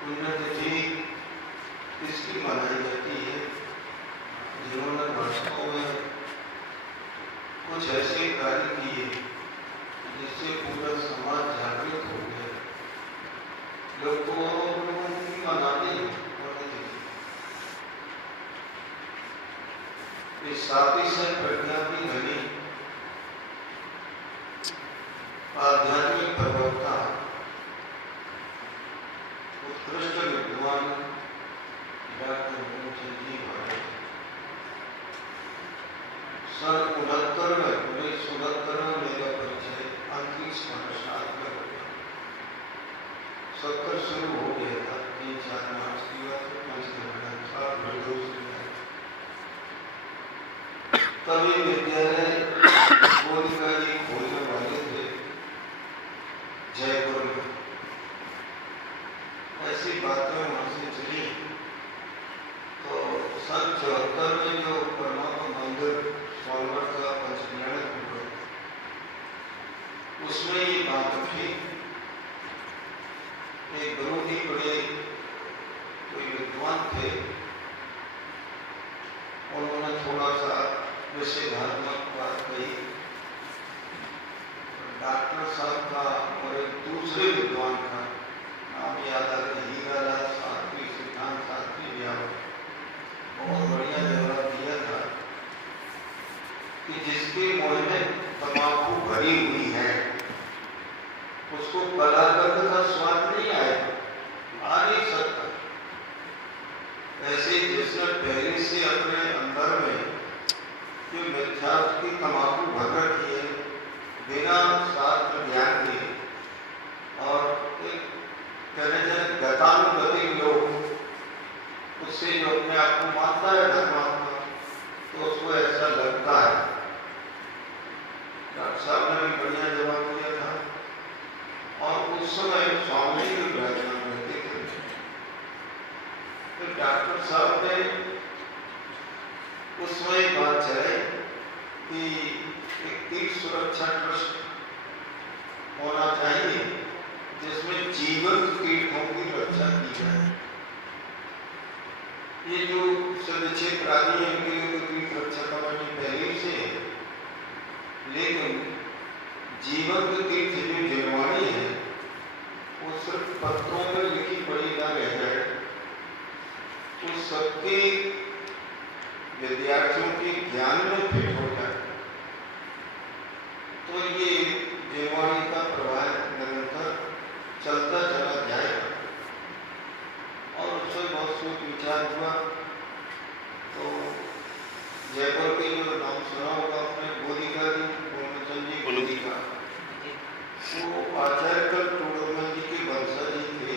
पुण्यतिथि इसकी मनाई जाती है जिन्होंने वर्षों में कुछ ऐसे कार्य किए जिससे पूरा समाज जागृत हो गया। लोग तो लोगों की मनाते हैं इस साथी से प्रज्ञा की घनी आध्यात्मिक प्रवक्ता उत्कृष्ट विद्वान डॉक्टर हुकुमचंद जी भारत सन 69 में 1969 में मेरा परिचय अंतरिक्ष पाठशाला में हो गया। सत्र शुरू हो गया था 3-4 मार्च की बात तभी विद्यालय बोधिका जी खोलने वाले थे जयपुर में। ऐसी बातें वहां से चली तो सन 74 में जो परमात्मा मंदिर सोनगढ़ का पंचकल्याण हुआ उसमें ये बात उठी। एक बहुत ही बड़े कोई विद्वान थे, उन्होंने थोड़ा सा विषयात्मक बात कही। डॉक्टर साहब का और एक दूसरे विद्वान का नाम याद आ गया, हीरालाल शास्त्री, सिद्धांत शास्त्री व्यापक, बहुत बढ़िया जवाब दिया था कि जिसके मुंह में तंबाकू भरी हुई है उसको कलाकंद का स्वाद नहीं आएगा, आ नहीं सकता। ऐसे जिसने पहले से अपने अंदर में जो मिथ्या की तंबाकू भर रखी है बिना शास्त्र ज्ञान के और एक कहने जाए गतानुगतिक लोग उससे जो अपने आप को मानता है धर्मात्मा तो उसको ऐसा लगता है। डॉक्टर साहब ने भी बढ़िया जवाब दिया था और उस समय स्वामी जी विराजमान रहते थे। तो डॉक्टर साहब ने उस समय बात चलाई कि एक तीर्थ सुरक्षा ट्रस्ट होना चाहिए जिसमें जीवंत तीर्थों की रक्षा की जाए। ये जो सदस्य प्राणी है इनके लिए तो तीर्थ रक्षा कमेटी पहले से है, लेकिन जीवंत तीर्थ जो जिनवाणी है वो सिर्फ पत्रों में लिखी पढ़ी ना रह जाए, उस सबके विद्यार्थियों के ज्ञान में फिट हो जाए तो ये जीववाणी का प्रवाह निरंतर चलता चला जाएगा। और उससे बहुत सोच विचार हुआ तो जयपुर के जो नाम सुना होगा अपने बोधिका जी, पूर्णचंद जी बोधिका, वो आचार्य कल टोडरमल जी के वंशज जी थे।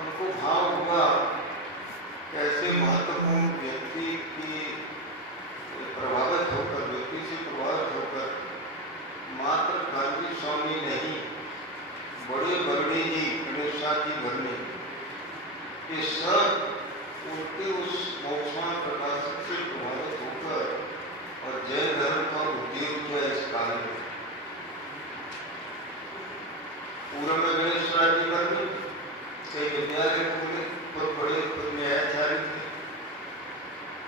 उनको भाव हुआ कैसे महत्वपूर्ण व्यक्ति की प्रभावित होकर, व्यक्ति से प्रभावित होकर मात्र गांधी स्वामी नहीं, बड़े बगड़ी जी, गणेश जी भरने, ये सब उनके उस मोक्षमान प्रकाशक से प्रभावित होकर और जैन धर्म का उद्योग किया इस काल में। पूर्व में गणेश जी भरने कई विद्यालय खोले, बहुत बड़े न्यायाचार्य थे,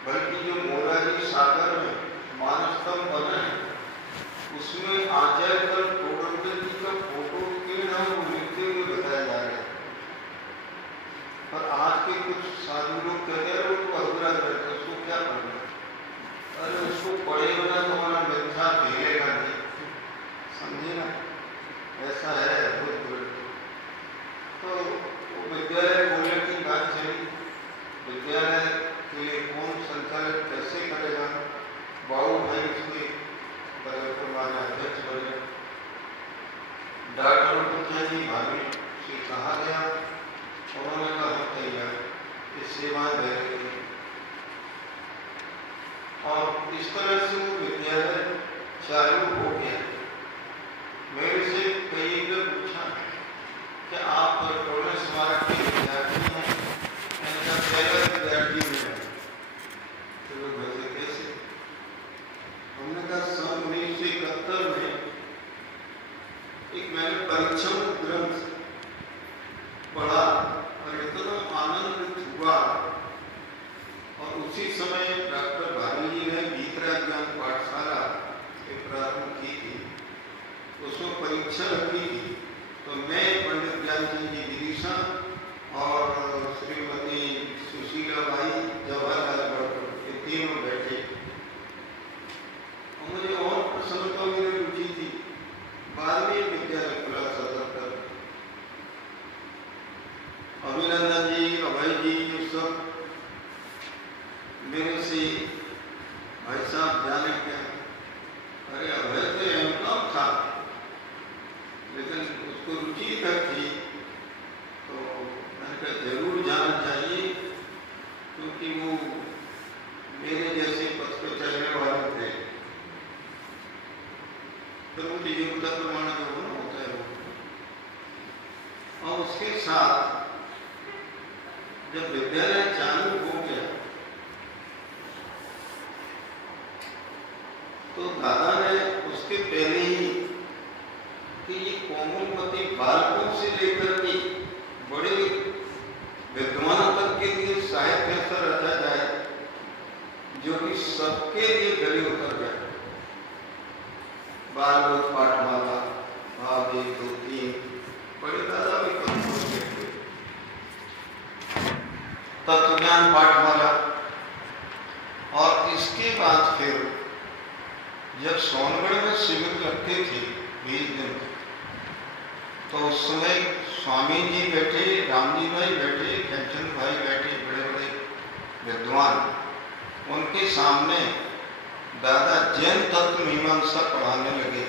बल्कि जो मोराजी सागर में मानस्तंभ बना है उसमें आचार्य कल टोडरमल जी का फोटो क्यों ना वो लिखते हुए बताया जा रहा है। पर आज के कुछ साधु लोग कहते हैं वो तो अधूरा करते, उसको क्या पढ़ना, अरे उसको पढ़ेगा ना तो हमारा मिथ्या मिलेगा नहीं, समझे ना, ऐसा है। तो विद्यालय खोलने की बात चली, विद्यालय के लिए कौन संचालित कैसे करेगा, अभिनंदन जी, अभय जी, ये सब मेरे से भाई साहब जाने क्या, अरे अभय तो एमकॉम था, लेकिन उसको रुचि इधर थी, तो मैंने कहा जरूर जाना चाहिए, क्योंकि वो मेरे जैसे पथ पे चलने वाले थे। फिर वो योग्यता प्रमाण जो होता है वो, और उसके साथ जब विद्यालय चालू हो गया तो दादा ने उसके पहले ही कि ये कोमलमती बालकों से लेकर के बड़े विद्वानों तक के लिए साहित्य ऐसा रचा जाए जो कि सबके लिए गले उतर जाए। बालवत पाठमाला, भाव 1, 2, 3, बड़े दादा भी तत्वज्ञान पाठमाला, और इसके बाद फिर जब सोनगढ़ में शिविर लगते थे 20 दिन, तो उस समय स्वामी जी बैठे, रामजी भाई बैठे, घनचंद भाई बैठे, बड़े बड़े विद्वान, उनके सामने दादा जैन तत्व मीमांसा पढ़ाने लगे,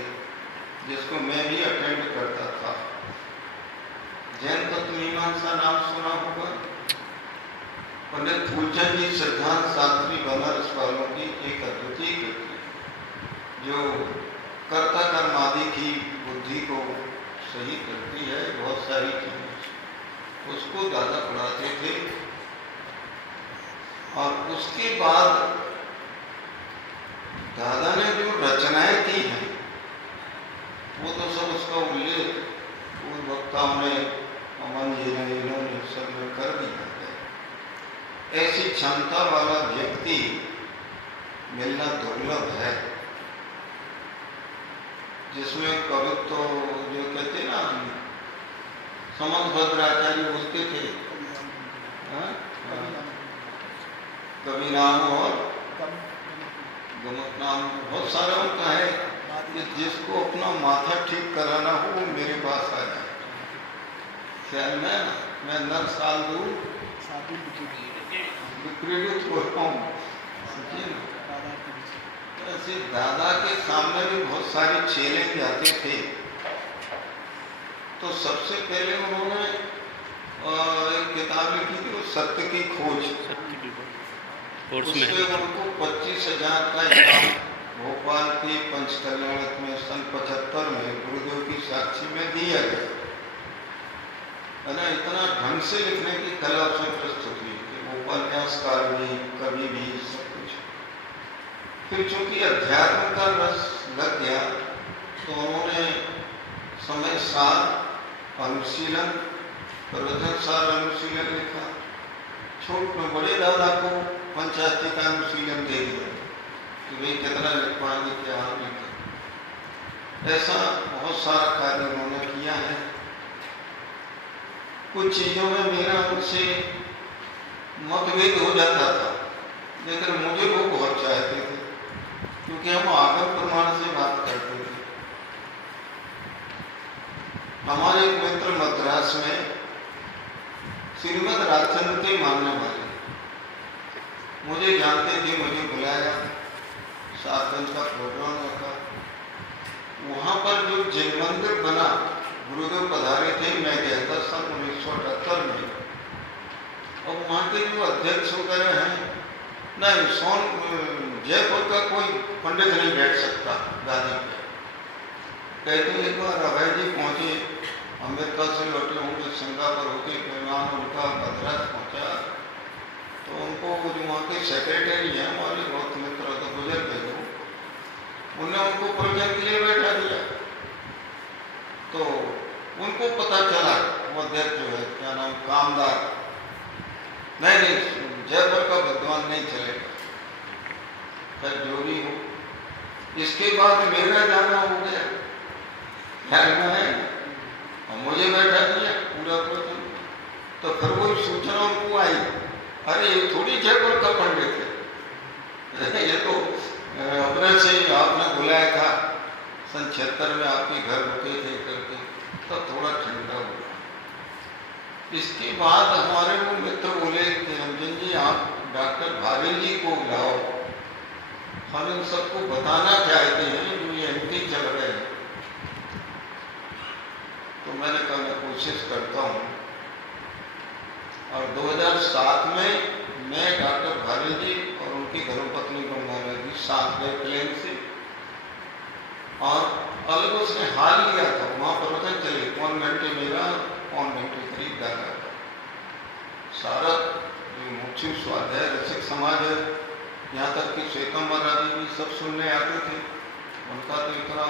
जिसको मैं भी अटेंड करता था। जैन तत्व मीमांसा नाम सुना होगा? पंडित फूलचंद जी सिद्धांत शास्त्री बनारस वालों की एक अद्वितीय कृति, जो कर्ता कर्मादि की बुद्धि को सही करती है, बहुत सारी चीजें, उसको दादा पढ़ाते थे। और उसके बाद दादा ने जो रचनाएं की हैं वो तो सब उसका उल्लेख पूर्व वक्ताओं ने, अमन जी ने, इन्होंने सब में कर दिया है। ऐसी क्षमता वाला व्यक्ति मिलना दुर्लभ है, जिसमें कवित्व तो जो कहते ना, समंत भद्राचार्य बोलते थे, कवि नाम और गमक नाम, बहुत सारा उनका है कि जिसको अपना माथा ठीक कराना हो वो मेरे पास आ जाए। ख्याल में मैं नर साल दूँ विपरीत हो रहा हूँ, ऐसे दादा के सामने भी बहुत सारे चैलेंज आते थे। तो सबसे पहले उन्होंने एक किताब लिखी थी, वो सत्य की खोज, उसमें उनको 25,000 का इनाम भोपाल के पंचकल्याण में सन 75 में गुरुदेव की साक्षी में दिया गया है ना। इतना ढंग से लिखने की कला उसमें प्रस्तुत हुई कि वो उपन्यासकार भी, कवि भी, सब कुछ। फिर चूंकि अध्यात्म का रस लग गया तो उन्होंने समय सार अनुशीलन, प्रवचन सार अनुशीलन लिखा। छोट में बड़े दादा को पंचायती का अनुशीलन दे दिया कि भाई कितना लिख पाएंगे, क्या आप लिखें। ऐसा बहुत सारा कार्य उन्होंने किया है। कुछ चीज़ों में मेरा उनसे मतभेद हो जाता था, लेकिन मुझे वो बहुत चाहते थे, क्योंकि हम आगम प्रमाण से बात करते थे। हमारे एक मित्र मद्रास में श्रीमद राजचंद्र के मानने वाले मुझे जानते थे, मुझे बुलाया, 7 दिन का प्रोग्राम रखा। वहाँ पर जो जैन मंदिर बना, गुरुदेव पधारे थे, मैं गया था सन 1978 में, और वहाँ के जो अध्यक्ष वगैरह हैं, नहीं जयपुर का कोई पंडित नहीं बैठ सकता गादी पे। कहते एक बार अभय जी पहुँचे, अमेरिका से लौटे होंगे, सिंगापुर होके मेहमान उनका मद्रास पहुँचा, तो उनको जो वहाँ के सेक्रेटरी हैं, हमारे बहुत मित्र तो गुजर गए, उन्होंने उनको प्रवचन के लिए बैठा दिया। तो उनको पता चला, वो अध्यक्ष जो है, क्या नाम, कामदार, नहीं जयपुर का विद्वान नहीं चलेगा, चाहे जो भी हो। इसके बाद मेरा जाना हो गया, ख्याल में है, और मुझे बैठा दिया पूरा प्रवचन। तो फिर वही सूचना उनको आई, अरे ये थोड़ी जयपुर का पंडित है, ये तो अपने से आपने बुलाया था सन 76 में, आपके घर रुके थे करके, तब थोड़ा ठंडा हुआ। इसके बाद हमारे वो मित्र बोले कि रंजन जी आप डॉक्टर भावेल जी को बुलाओ, हम इन सबको बताना चाहते हैं जो ये एंटी चल रहे हैं। तो मैंने कहा मैं कोशिश करता हूँ। और 2007 में मैं डॉक्टर भावेल जी और उनकी धर्मपत्नी गंगा जी साथ गए प्लेन से, और अलग उसने हाल लिया था वहाँ पर पता चले 1 घंटे मेरा 1 घंटे करीब डाला। सारा जो मुख्य स्वाध्याय रसिक समाज है, यहाँ तक कि श्वेतम्बर आदि भी सब सुनने आते थे। उनका तो इतना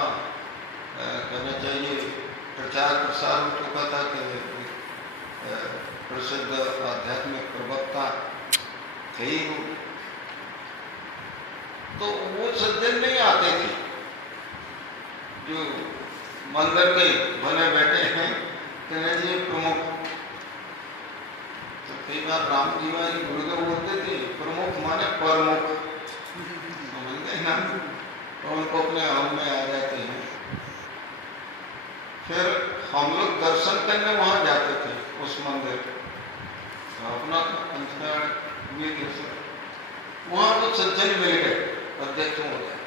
कहना चाहिए प्रचार प्रसार हो चुका था कि प्रसिद्ध आध्यात्मिक प्रवक्ता थे ही वो। तो वो सज्जन नहीं आते थे जो मंदिर के बने बैठे हैं कहना जी प्रमुख। तो कई बार राम जी वाली गुरुदेव बोलते थे प्रमुख माने प्रमुख, समझते ना, तो उनको अपने हम में आ जाते हैं। फिर हम लोग दर्शन करने वहां जाते थे उस मंदिर, तो अपना वहां वो सज्जन मिल गए, अध्यक्ष हो गए,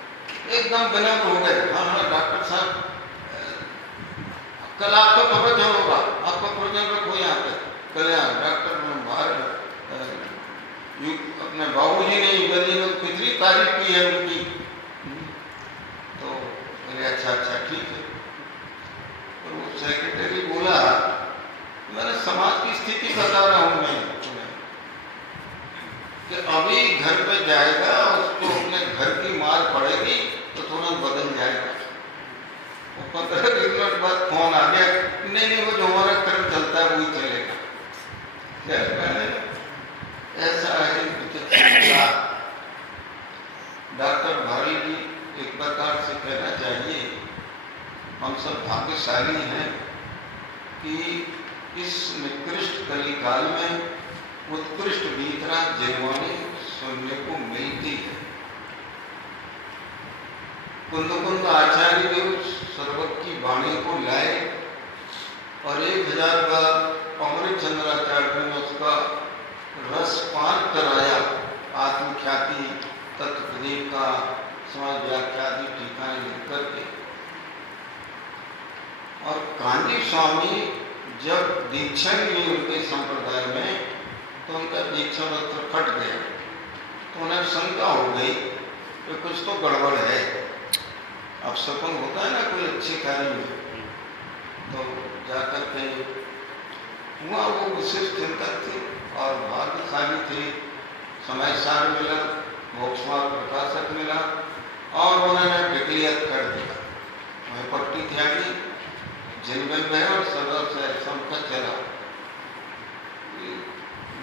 एकदम विनम्र हो गए। हाँ हाँ डॉक्टर साहब कल आपका प्रवचन होगा, आपका प्रवचन रखो यहाँ पे कल्याण। डॉक्टर बाहर अपने बाबू जी ने युगल जी ने कितनी तारीफ की है उनकी। तो मैंने अच्छा ठीक है। और वो सेक्रेटरी बोला मैंने समाज की स्थिति बता रहा हूँ मैं कि अभी घर पे जाएगा उसको अपने घर की मार पड़ेगी तो तुरंत बदल जाएगा। 15-20 मिनट बाद फोन आ गया, नहीं वो जो हमारा कर्म चलता है वही चलेगा। ऐसा है डॉक्टर भारी जी एक प्रकार से कहना चाहिए हम सब भाग्यशाली हैं कि इस निकृष्ट कलिकाल में उत्कृष्ट गीतरा जीवनी सुनने को मिलती है। कुंद आचार्य देव सर्वत की वाणी को लाए और 1000 बार अमृत चंद्राचार्य ने उसका रस पान कराया। आत्मख्याति तत्वदेव का समाज व्याख्याति टीकाएं लिख करके। और कांजी स्वामी जब दीक्षा ली उनके संप्रदाय में तो उनका दीक्षा वस्त्र फट गया, तो उन्हें शंका हो गई कि कुछ तो गड़बड़ है। अब सपन होता है ना कोई अच्छे कार्य में, तो जाकर के हुआ वो विशिष्ट चिंतक थे और भाग्यशाली थे। समय सार मिला, मोक्षमार्ग प्रकाशक मिला और उन्होंने डिक्लेयर कर दिया वह पट्टी त्यागी जिनमें में और सदर से संकट चला।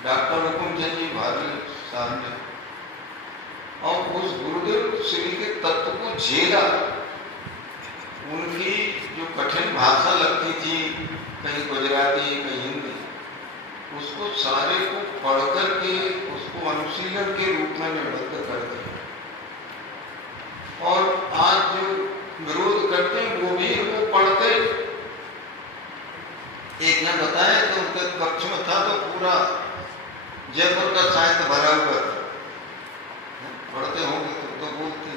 डॉक्टर हुकुम जी भारी सामने और उस गुरुदेव श्री के तत्व को झेला। उनकी जो कठिन भाषा लगती थी, कहीं गुजराती कहीं हिंदी, उसको सारे को पढ़ करके उसको अनुशीलन के रूप में निबद्ध कर दिया। और आज जो विरोध करते हैं वो भी वो पढ़ते। एक ने बताया तो उनके कक्ष में था तो पूरा जयपुर का साहित्य भरा हुआ था। पढ़ते होंगे तो बोलते,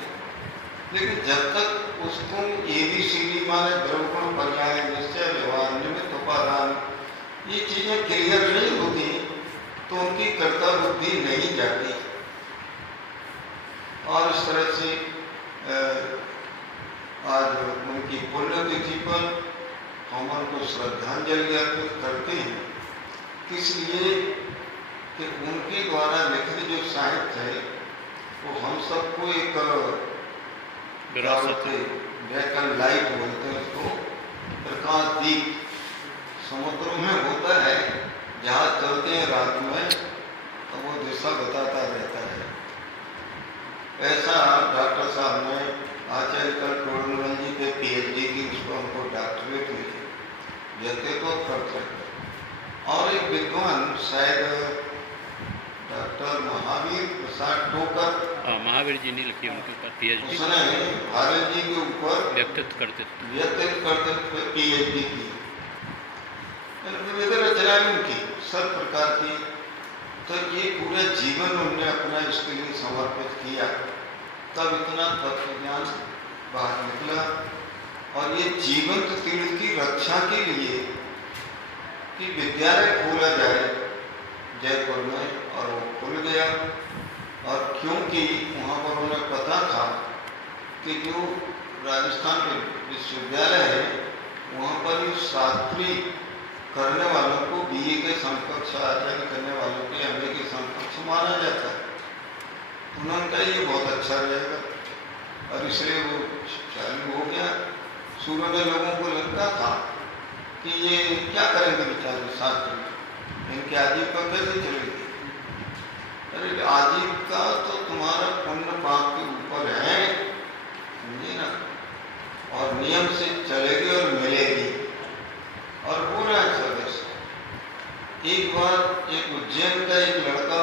लेकिन जब तक उसको ABCD माने द्रव्यगुण पर्याय निश्चय व्यवहार निमित्त उपादान ये चीजें क्लियर नहीं होती तो उनकी कर्ता बुद्धि नहीं जाती। और इस तरह से आज उनकी पुण्यतिथि पर हम उनको श्रद्धांजलि अर्पित करते हैं, इसलिए कि उनके द्वारा लिखित जो साहित्य है वो हम सबको एक वैकल लाइट बोलते हैं उसको, प्रकाश दीप समुद्रों में होता है, जहाज चलते हैं रात में तो वो दिशा बताता रहता है। ऐसा डॉक्टर साहब ने आचार्य कल जी के PhD की उसको हमको डॉक्टरेट मिली, व्यक्तित्व करते। और एक विद्वान शायद डॉक्टर महावीर प्रसाद टोकर, महावीर जी ने लिखी उनके ऊपर PhD, उसने भारत जी के ऊपर व्यक्तित्व करते PhD की। विविध रचनाएं उनकी सब प्रकार की, तो ये पूरा जीवन उन्होंने अपना इसके लिए समर्पित किया, तब इतना तत्व ज्ञान बाहर निकला। और ये जीवंत तीर्थ की रक्षा के लिए कि विद्यालय खोला जाए जयपुर में, और वो खुल गया। और क्योंकि वहाँ पर उन्हें पता था कि जो राजस्थान विश्वविद्यालय है वहाँ पर ये शास्त्री करने वालों को बीए के समकक्ष, आचार्य करने वालों के एमए के समकक्ष माना जाता है। उन्होंने कहा ये बहुत अच्छा रहेगा, और इसलिए वो चालू हो गया। शुरू में लोगों को लगता था कि ये क्या करेंगे बेचारे शास्त्री, इनकी आजीविका कैसे चलेगी। अरे आजीविका तो तुम्हारा पुण्य पाप के ऊपर है, समझे ना, और नियम से चलेगी और मिलेगी, और हो रहा है सदस्य। एक बार एक उज्जैन का एक लड़का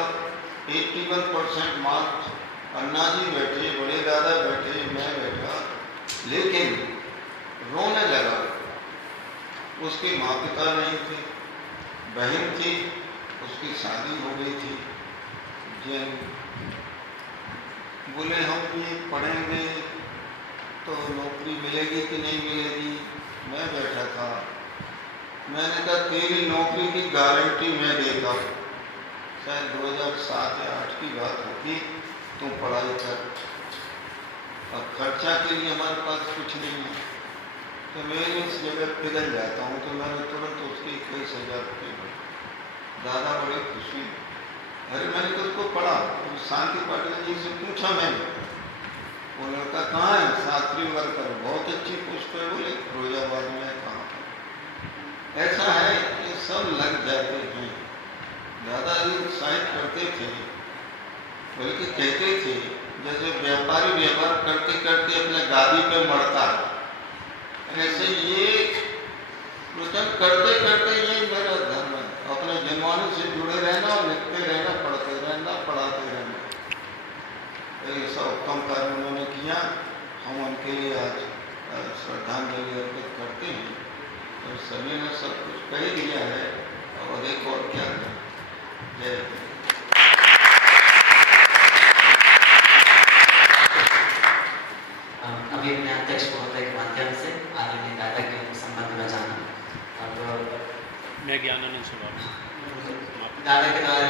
81% मार्क्स, अन्ना जी बैठे, बड़े दादा बैठे, मैं बैठा, लेकिन रोने लगा। उसके माँ पिता नहीं थे, बहन थी, उसकी शादी हो गई थी। जैन बोले हम भी पढ़ेंगे तो नौकरी मिलेगी कि नहीं मिलेगी। मैं बैठा था, मैंने कहा तेरी नौकरी की गारंटी मैं देता हूँ, शायद 2007 या 2008 की बात होगी, तुम पढ़ाई कर, और खर्चा के लिए हमारे पास कुछ नहीं है। तो मैं इस जगह पिघल जाता हूँ, तो मैंने तुरंत उसके 21,000 रुपये भरे। दादा बड़े खुशी, अरे मैंने तो उसको पढ़ा, तो शांति पाटिल जी से पूछा मैंने, वो लड़का कहाँ है, शास्त्री वर्कर, बहुत अच्छी पोस्ट पे, बोले फिरोजाबाद में। कहाँ ऐसा है, ये सब लग जाते हैं। दादाजी उत्साहित करते थे, बल्कि कहते थे जैसे व्यापारी व्यापार करते करते अपने गादी पे मरता है, ऐसे ये वचन करते करते यही मेरा धर्म है, अपने जन्माने से जुड़े रहना, लिखते रहना, पढ़ते रहना, पढ़ाते रहना। ये सब उत्तम कार्य उन्होंने किया, हम उनके लिए आज श्रद्धांजलि अर्पित करते हैं। और सभी ने सब कुछ कह दिया है, और अधिक और क्या करें। जय हिंद। अभी अपने अध्यक्ष महोदय के माध्यम से आदरणीय दादा के संबंध में जाना, और मैं ज्ञानानंद सवाल दादा के द्वारा